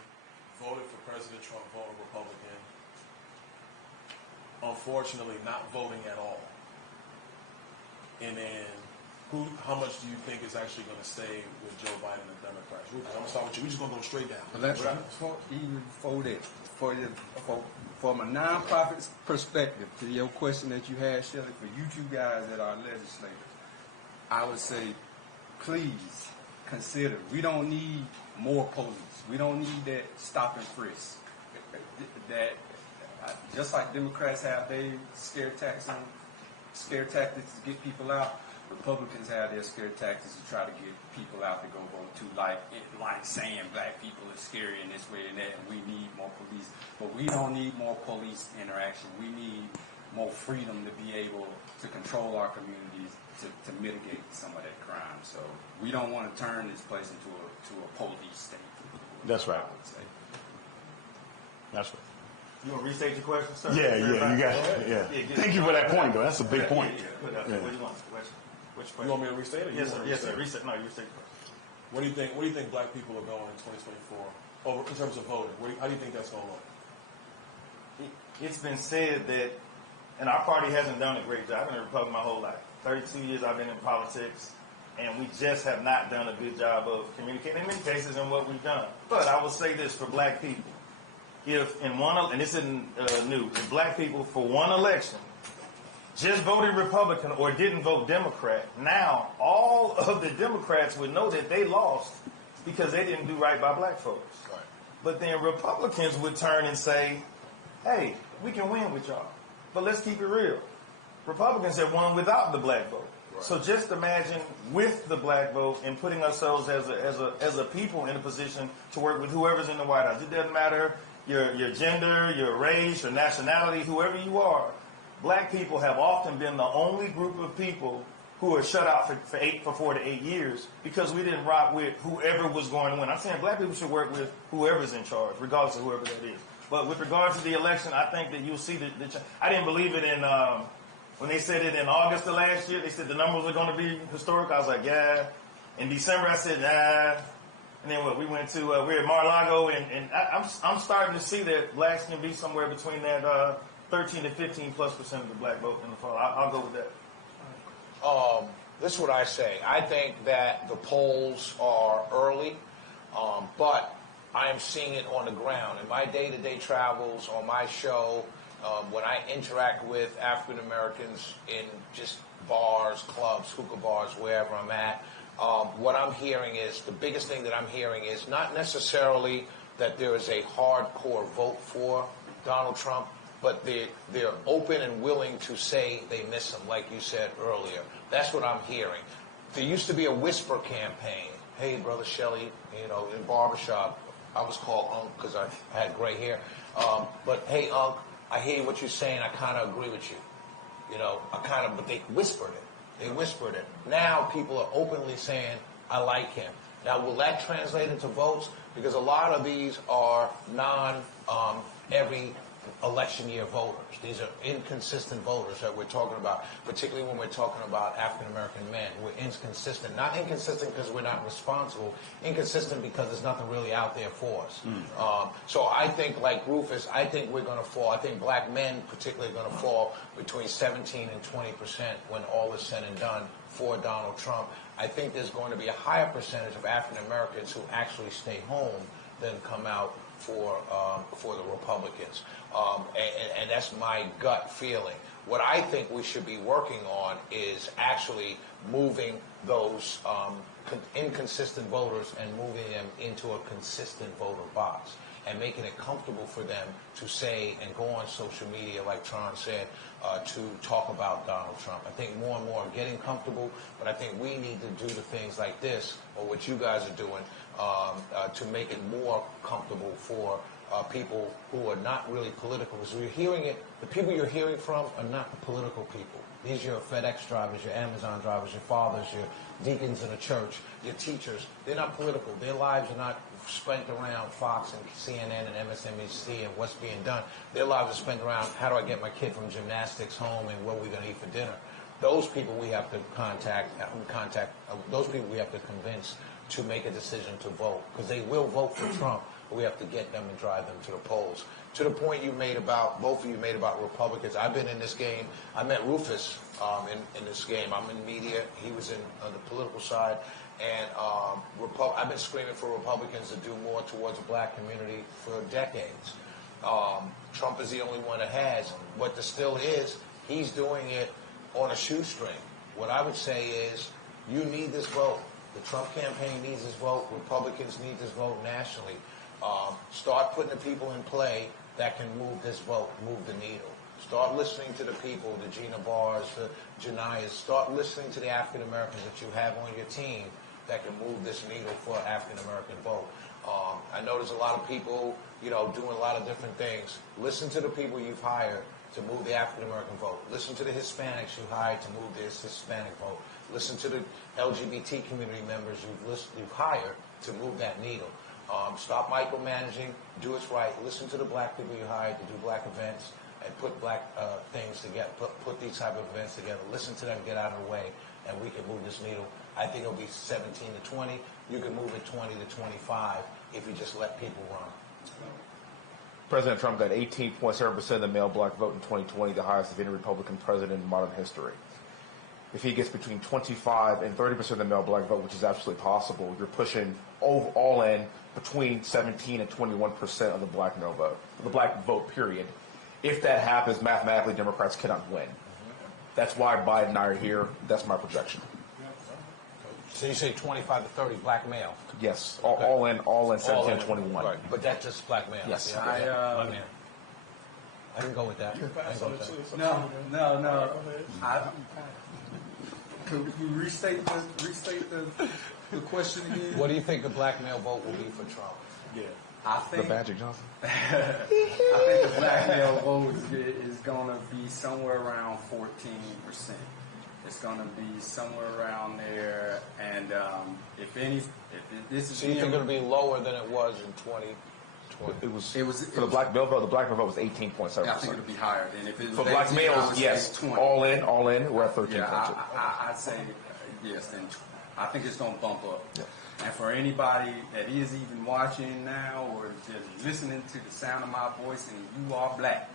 voted for President Trump, voted Republican. Unfortunately, not voting at all. And then, how much do you think is actually going to stay with Joe Biden and the Democrats? Rufus, I'm going to start with you. We're just going to go straight down. From a nonprofit perspective, to your question that you had, Shelley, for you two guys that are legislators, I would say, please consider. We don't need more police. We don't need that stop and frisk. That just like Democrats have their scare tactics to get people out, Republicans have their scare tactics to try to get people out to go vote too. Like saying black people are scary in this way and that, and we need more police. But we don't need more police interaction. We need more freedom to be able to control our communities, to mitigate some of that crime. So we don't want to turn this place into a police state. That's right. I would say. That's right. You want to restate your question, sir? Yeah, you got it. Yeah. Thank you for that point, though. That's a big point. What do you want? Which question? You want me to restate it? Yes, sir. Reset. No, you restate the question. What do you think? Where do you think black people are going in 2024? In terms of voting, how do you think that's going to look? It's been said that, and our party hasn't done a great job. I've been a Republican my whole life. 32 years I've been in politics, and we just have not done a good job of communicating in many cases in what we've done. But I will say this for black people. If in one, and this isn't new, if black people for one election just voted Republican or didn't vote Democrat, now all of the Democrats would know that they lost because they didn't do right by black folks. Right. But then Republicans would turn and say, hey, we can win with y'all. But let's keep it real. Republicans have won without the black vote. Right. So just imagine with the black vote and putting ourselves as a people in a position to work with whoever's in the White House. It doesn't matter your gender, your race, your nationality, whoever you are. Black people have often been the only group of people who are shut out for 4 to 8 years because we didn't rock with whoever was going to win. I'm saying black people should work with whoever's in charge, regardless of whoever that is. But with regard to the election, I think that you'll see I didn't believe it in when they said it in August of last year. They said the numbers are going to be historic. I was like, yeah. In December, I said, nah. And then what? We went to we're at Mar-a-Lago, and I'm starting to see that blacks can be somewhere between that 13 to 15+% of the black vote in the fall. I'll go with that. This is what I say. I think that the polls are early, but I am seeing it on the ground. In my day-to-day travels, on my show, when I interact with African Americans in just bars, clubs, hookah bars, wherever I'm at, what I'm hearing is, the biggest thing that I'm hearing is not necessarily that there is a hardcore vote for Donald Trump, but they're open and willing to say they miss him, like you said earlier. That's what I'm hearing. There used to be a whisper campaign. Hey, Brother Shelley, in barbershop, I was called Unc because I had gray hair. But hey, Unc, I hear what you're saying. I kind of agree with you. But they whispered it. They whispered it. Now people are openly saying, I like him. Now, will that translate into votes? Because a lot of these are every election year voters. These are inconsistent voters that we're talking about, particularly when we're talking about African American men. We're inconsistent. Not inconsistent because we're not responsible, inconsistent because there's nothing really out there for us. So I think, like Rufus, I think we're going to fall. I think black men particularly are going to fall between 17 and 20% when all is said and done for Donald Trump. I think there's going to be a higher percentage of African Americans who actually stay home than come out for the Republicans. And that's my gut feeling. What I think we should be working on is actually moving those inconsistent voters and moving them into a consistent voter box and making it comfortable for them to say and go on social media, like Tron said, to talk about Donald Trump. I think more and more are getting comfortable, but I think we need to do the things like this, or what you guys are doing, to make it more comfortable for people who are not really political. Because you're hearing it, the people you're hearing from are not the political people. These are your FedEx drivers, your Amazon drivers, your fathers, your deacons in a church, your teachers. They're not political. Their lives are not spent around Fox and CNN and MSNBC and what's being done. Their lives are spent around, how do I get my kid from gymnastics home and what are we going to eat for dinner? Those people we have to those people we have to convince to make a decision to vote, because they will vote for Trump, but we have to get them and drive them to the polls. To the point you made about, both of you made about Republicans, I've been in this game. I met Rufus in this game. I'm in media. He was on the political side. And I've been screaming for Republicans to do more towards the black community for decades. Trump is the only one that has. What there still is, he's doing it on a shoestring. What I would say is, you need this vote. The Trump campaign needs this vote. Republicans need this vote nationally. Start putting the people in play that can move this vote, move the needle. Start listening to the people, the Gina Bars, the Janiyas. Start listening to the African Americans that you have on your team that can move this needle for African American vote. I know there's a lot of people, doing a lot of different things. Listen to the people you've hired to move the African American vote. Listen to the Hispanics you hired to move this Hispanic vote. Listen to the LGBT community members you've hired to move that needle. Stop micromanaging. Do it right. Listen to the black people you hired to do black events and put black things together. Put these type of events together. Listen to them. Get out of the way, and we can move this needle. I think it'll be 17 to 20. You can move it 20 to 25 if you just let people run. President Trump got 18.7% of the male black vote in 2020, the highest of any Republican president in modern history. If he gets between 25 and 30% of the male black vote, which is absolutely possible, you're pushing all in between 17 and 21% of the black male vote, the black vote, period. If that happens, mathematically, Democrats cannot win. That's why Biden and I are here. That's my projection. So you say 25 to 30 black male? Yes, all in 17 and 21. Right, but that's just black male. Yes. I can go with that. No. Could you restate the question again? What do you think the black male vote will be for Trump? Yeah. I think The Magic Johnson? I think the black male vote is going to be somewhere around 14%. It's going to be somewhere around there, and if this is, So you think it'll be lower than it was in 2020? It was for the black male vote. The black male vote was 18.7%. I think it'll be higher than if it was For black 18, males, yes, 20. all in, we're at 13.2. Yeah, I'd say yes. Then I think it's going to bump up. Yeah. And for anybody that is even watching now or just listening to the sound of my voice and you are black,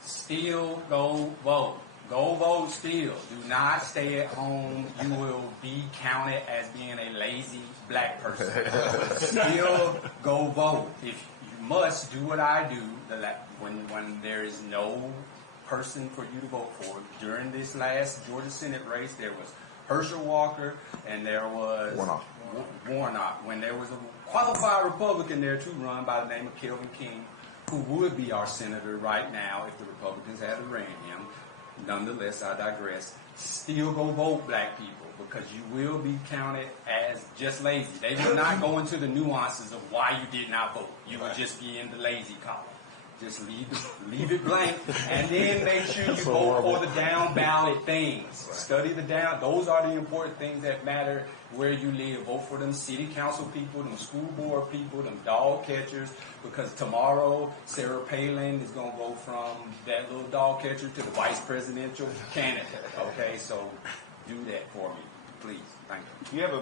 still go vote. Go vote still. Do not stay at home. You will be counted as being a lazy black person. Still go vote. If you must do what I do, when there is no person for you to vote for. During this last Georgia Senate race, there was Herschel Walker and there was Warnock. When there was a qualified Republican there to run by the name of Kelvin King, who would be our senator right now if the Republicans had ran him. Nonetheless, I digress. Still go vote, black people, because you will be counted as just lazy. They will not go into the nuances of why you did not vote. You will just be in the lazy column. Just leave it blank, and then make sure you vote for the down ballot things. Right. Study the down. Those are the important things that matter where you live. Vote for them city council people, them school board people, them dog catchers, because tomorrow Sarah Palin is going to go from that little dog catcher to the vice presidential candidate. Okay, so do that for me, please. Thank you. You have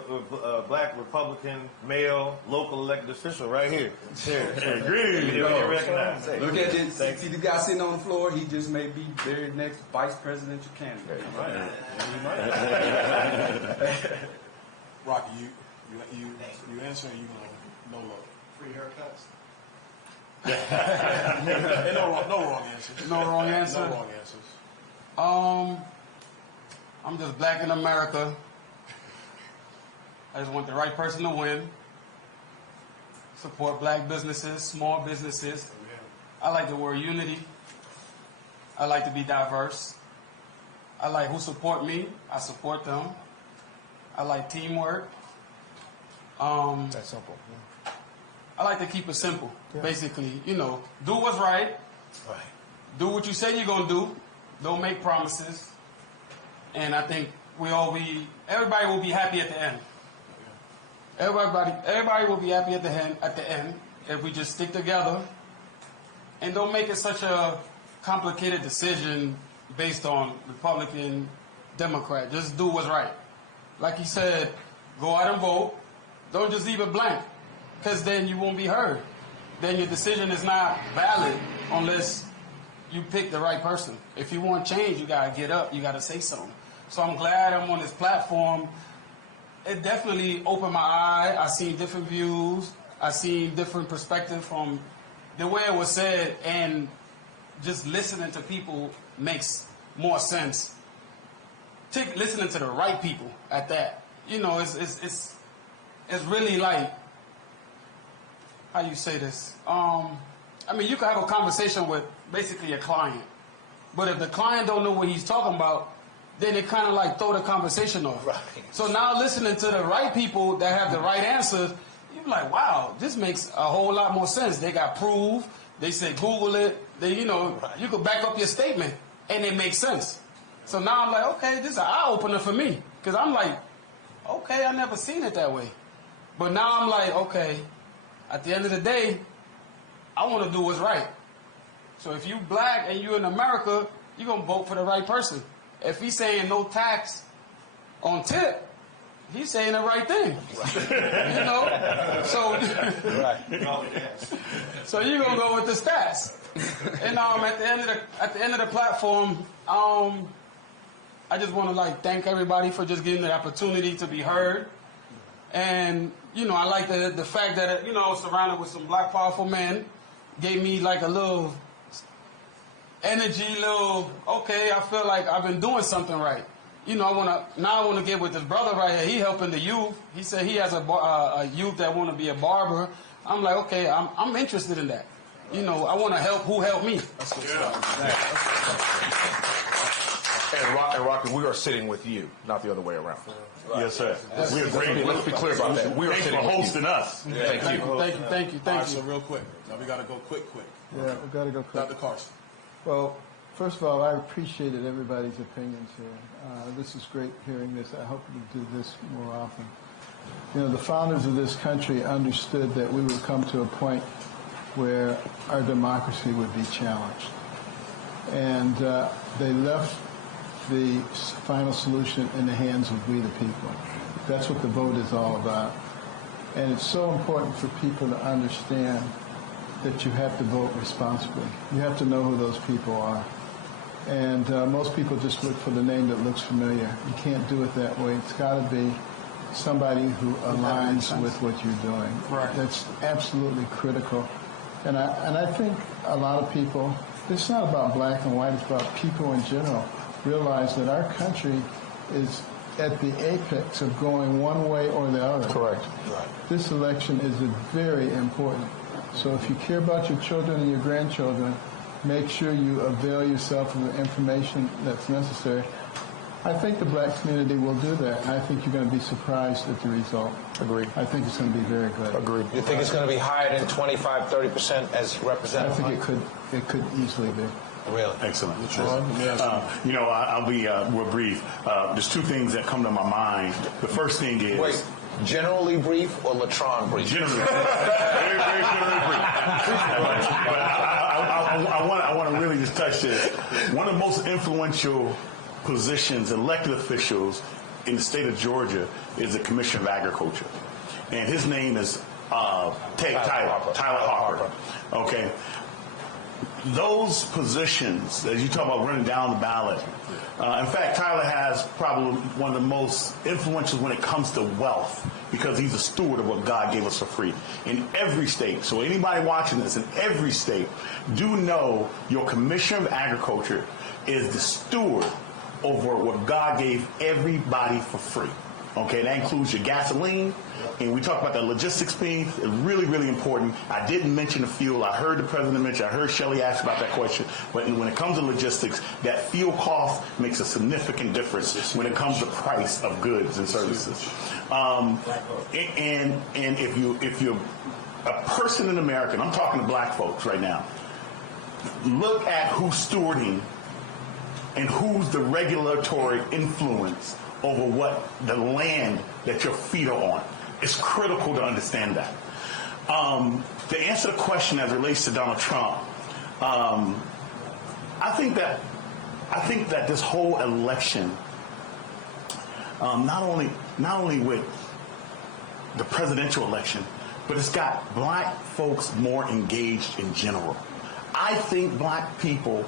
a black Republican male local elected official right here. Agree. Look at this. See the guy sitting on the floor? He just may be very next vice presidential candidate. Rocky, you answer and you know, no love. Free haircuts. And no wrong answers. No wrong answer? No wrong answers. I'm just black in America. I just want the right person to win. Support black businesses, small businesses. I like the word unity. I like to be diverse. I like who support me. I support them. I like teamwork. That's simple. Yeah. I like to keep it simple. Yeah. Basically, do what's right. Right. Do what you say you're going to do. Don't make promises. And I think everybody will be happy at the end. Everybody will be happy at the end if we just stick together and don't make it such a complicated decision based on Republican, Democrat. Just do what's right. Like he said, go out and vote. Don't just leave it blank, because then you won't be heard. Then your decision is not valid unless you pick the right person. If you want change, you got to get up. You got to say something. So I'm glad I'm on this platform. It definitely opened my eye. I seen different views. I seen different perspective from the way it was said, and just listening to people makes more sense. Listening to the right people at that. It's really like, how you say this? You could have a conversation with basically a client, but if the client don't know what he's talking about, then it kind of like throw the conversation off. Right. So now listening to the right people that have the right answers, you're like, wow, this makes a whole lot more sense. They got proof. They said Google it. You could back up your statement, and it makes sense. So now I'm like, okay, this is an eye-opener for me. Because I'm like, okay, I never seen it that way. But now I'm like, okay, at the end of the day, I want to do what's right. So if you black and you in America, you're going to vote for the right person. If he's saying no tax on tip, he's saying the right thing. Right. So, so you're going to go with the stats. And at the end of the platform, I just want to thank everybody for just getting the opportunity to be heard. And, I like the fact that, surrounded with some black powerful men, gave me a little energy, okay, I feel like I've been doing something right. I want to get with this brother right here. He helping the youth. He said he has a youth that want to be a barber. I'm like, okay, I'm interested in that. I want to help who helped me. That's good stuff. And Rocky, we are sitting with you, not the other way around. Right. Yes, sir. Let's be clear about that. We are Thanks sitting for hosting us. Yeah. Thank you. All right, so real quick. Now we got to go quick. Yeah, we got to go quick. Dr. Carson. Well, first of all, I appreciated everybody's opinions here. This is great hearing this. I hope we do this more often. The founders of this country understood that we would come to a point where our democracy would be challenged. And they left the final solution in the hands of we the people. That's what the vote is all about. And it's so important for people to understand that you have to vote responsibly. You have to know who those people are. And most people just look for the name that looks familiar. You can't do it that way. It's got to be somebody who aligns with what you're doing. Right. That's absolutely critical. And I think a lot of people, it's not about black and white, it's about people in general, realize that our country is at the apex of going one way or the other. Correct. Right. This election is very important. So if you care about your children and your grandchildren, make sure you avail yourself of the information that's necessary. I think the black community will do that. I think you're going to be surprised at the result. Agreed. I think it's going to be very good. Agreed. You think it's going to be higher than 25-30% as I represented? think it could easily be. Really? Excellent. I'll be real brief. There's two things that come to my mind. The first thing is... Wait, generally brief or Latron brief? Generally. Very, very generally brief. But I want to really just touch this. One of the most influential positions, elected officials in the state of Georgia is the Commissioner of Agriculture. And his name is Tyler Harper. Okay. Those positions, as you talk about running down the ballot, in fact, Tyler has probably one of the most influential when it comes to wealth because he's a steward of what God gave us for free in every state. So anybody watching this in every state, do know your Commissioner of Agriculture is the steward over what God gave everybody for free. Okay, that includes your gasoline, and we talk about the logistics piece. It's really, really important. I didn't mention the fuel. I heard the president mention. I heard Shelley ask about that question. But when it comes to logistics, that fuel cost makes a significant difference when it comes to price of goods and services. And if you're a person in America, and I'm talking to black folks right now, look at who's stewarding and who's the regulatory influence over what the land that your feet are on. It's critical to understand that. To answer the question as it relates to Donald Trump, I think that this whole election, not only with the presidential election, but it's got black folks more engaged in general. I think black people,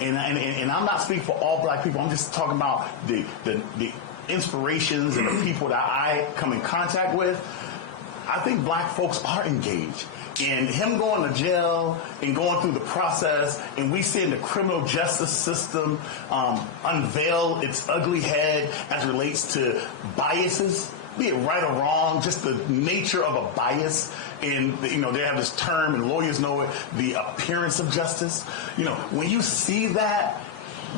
and I'm not speaking for all black people, I'm just talking about the inspirations and the people that I come in contact with. I think black folks are engaged. And him going to jail and going through the process, and we seeing the criminal justice system unveil its ugly head as it relates to biases, be it right or wrong, just the nature of a bias. And, they have this term, and lawyers know it, the appearance of justice. When you see that,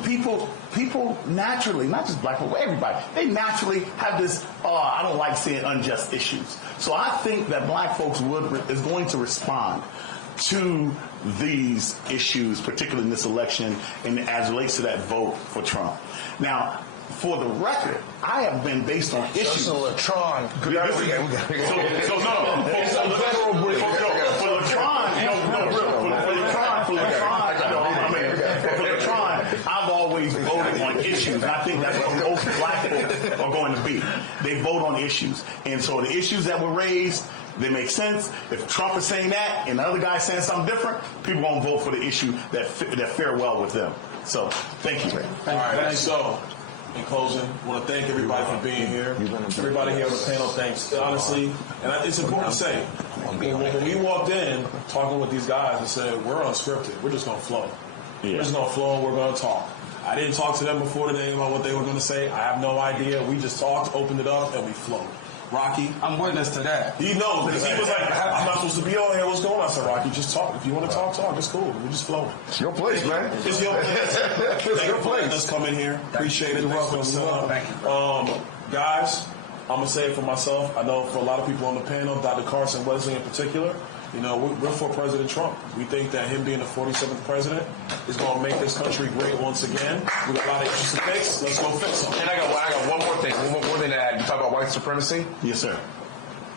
people naturally, not just black people, everybody, they naturally have this, I don't like seeing unjust issues. So I think that black folks is going to respond to these issues, particularly in this election, and as it relates to that vote for Trump. Now, for the record, I have been based on issues. So Latron. For Latron, I've always voted on issues. And I think that's what most black folks are going to be. They vote on issues. And so the issues that were raised, they make sense. If Trump is saying that and the other guy's saying something different, people won't vote for the issue that fare well with them. So, thank you. All right, so in closing, I want to thank everybody for being here. Everybody here on the panel, thanks. Honestly, and it's important to say, when we walked in talking with these guys and said, we're unscripted, we're just going to flow. Yeah. We're just going to flow and we're going to talk. I didn't talk to them before today about what they were going to say. I have no idea. We just talked, opened it up, and we flowed. Rocky? I'm witness to that. He knows, because he was like, I'm not supposed to be on here. What's going on? I said, Rocky, just talk. If you want to talk. It's cool. We're just flowing. It's your place, man. It's your place. It's your place. Let's come in here. Appreciate it. You're welcome. Thank you. Guys, I'm going to say it for myself. I know for a lot of people on the panel, Dr. Carson Wesley in particular, we're for President Trump. We think that him being the 47th president is going to make this country great once again. We got a lot of issues to fix. Let's go fix them. And I got one more thing. One more thing to add. You talk about white supremacy? Yes, sir.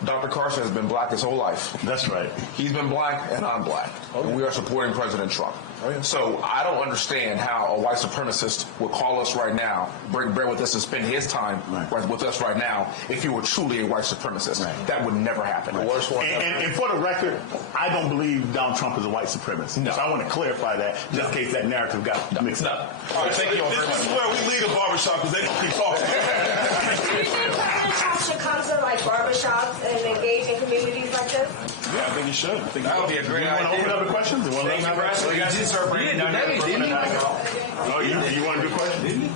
Dr. Carson has been black his whole life. That's right. He's been black, and I'm black. And we are supporting President Trump. So I don't understand how a white supremacist would call us right now, break bread with us, and spend his time with us right now if he were truly a white supremacist. That would never happen. And for the record, I don't believe Donald Trump is a white supremacist. No. So I want to clarify that, just in case that narrative got mixed up. All right, thank you all very much. This is where we leave the barbershop because they don't keep talking. Do you think President Trump should come to like barbershops and engage in communities like this? Yeah, I think he should. That would be a great idea. You want to open up the questions? Thank you, Brad. We got to start bringing it down here. Oh, you want to do questions?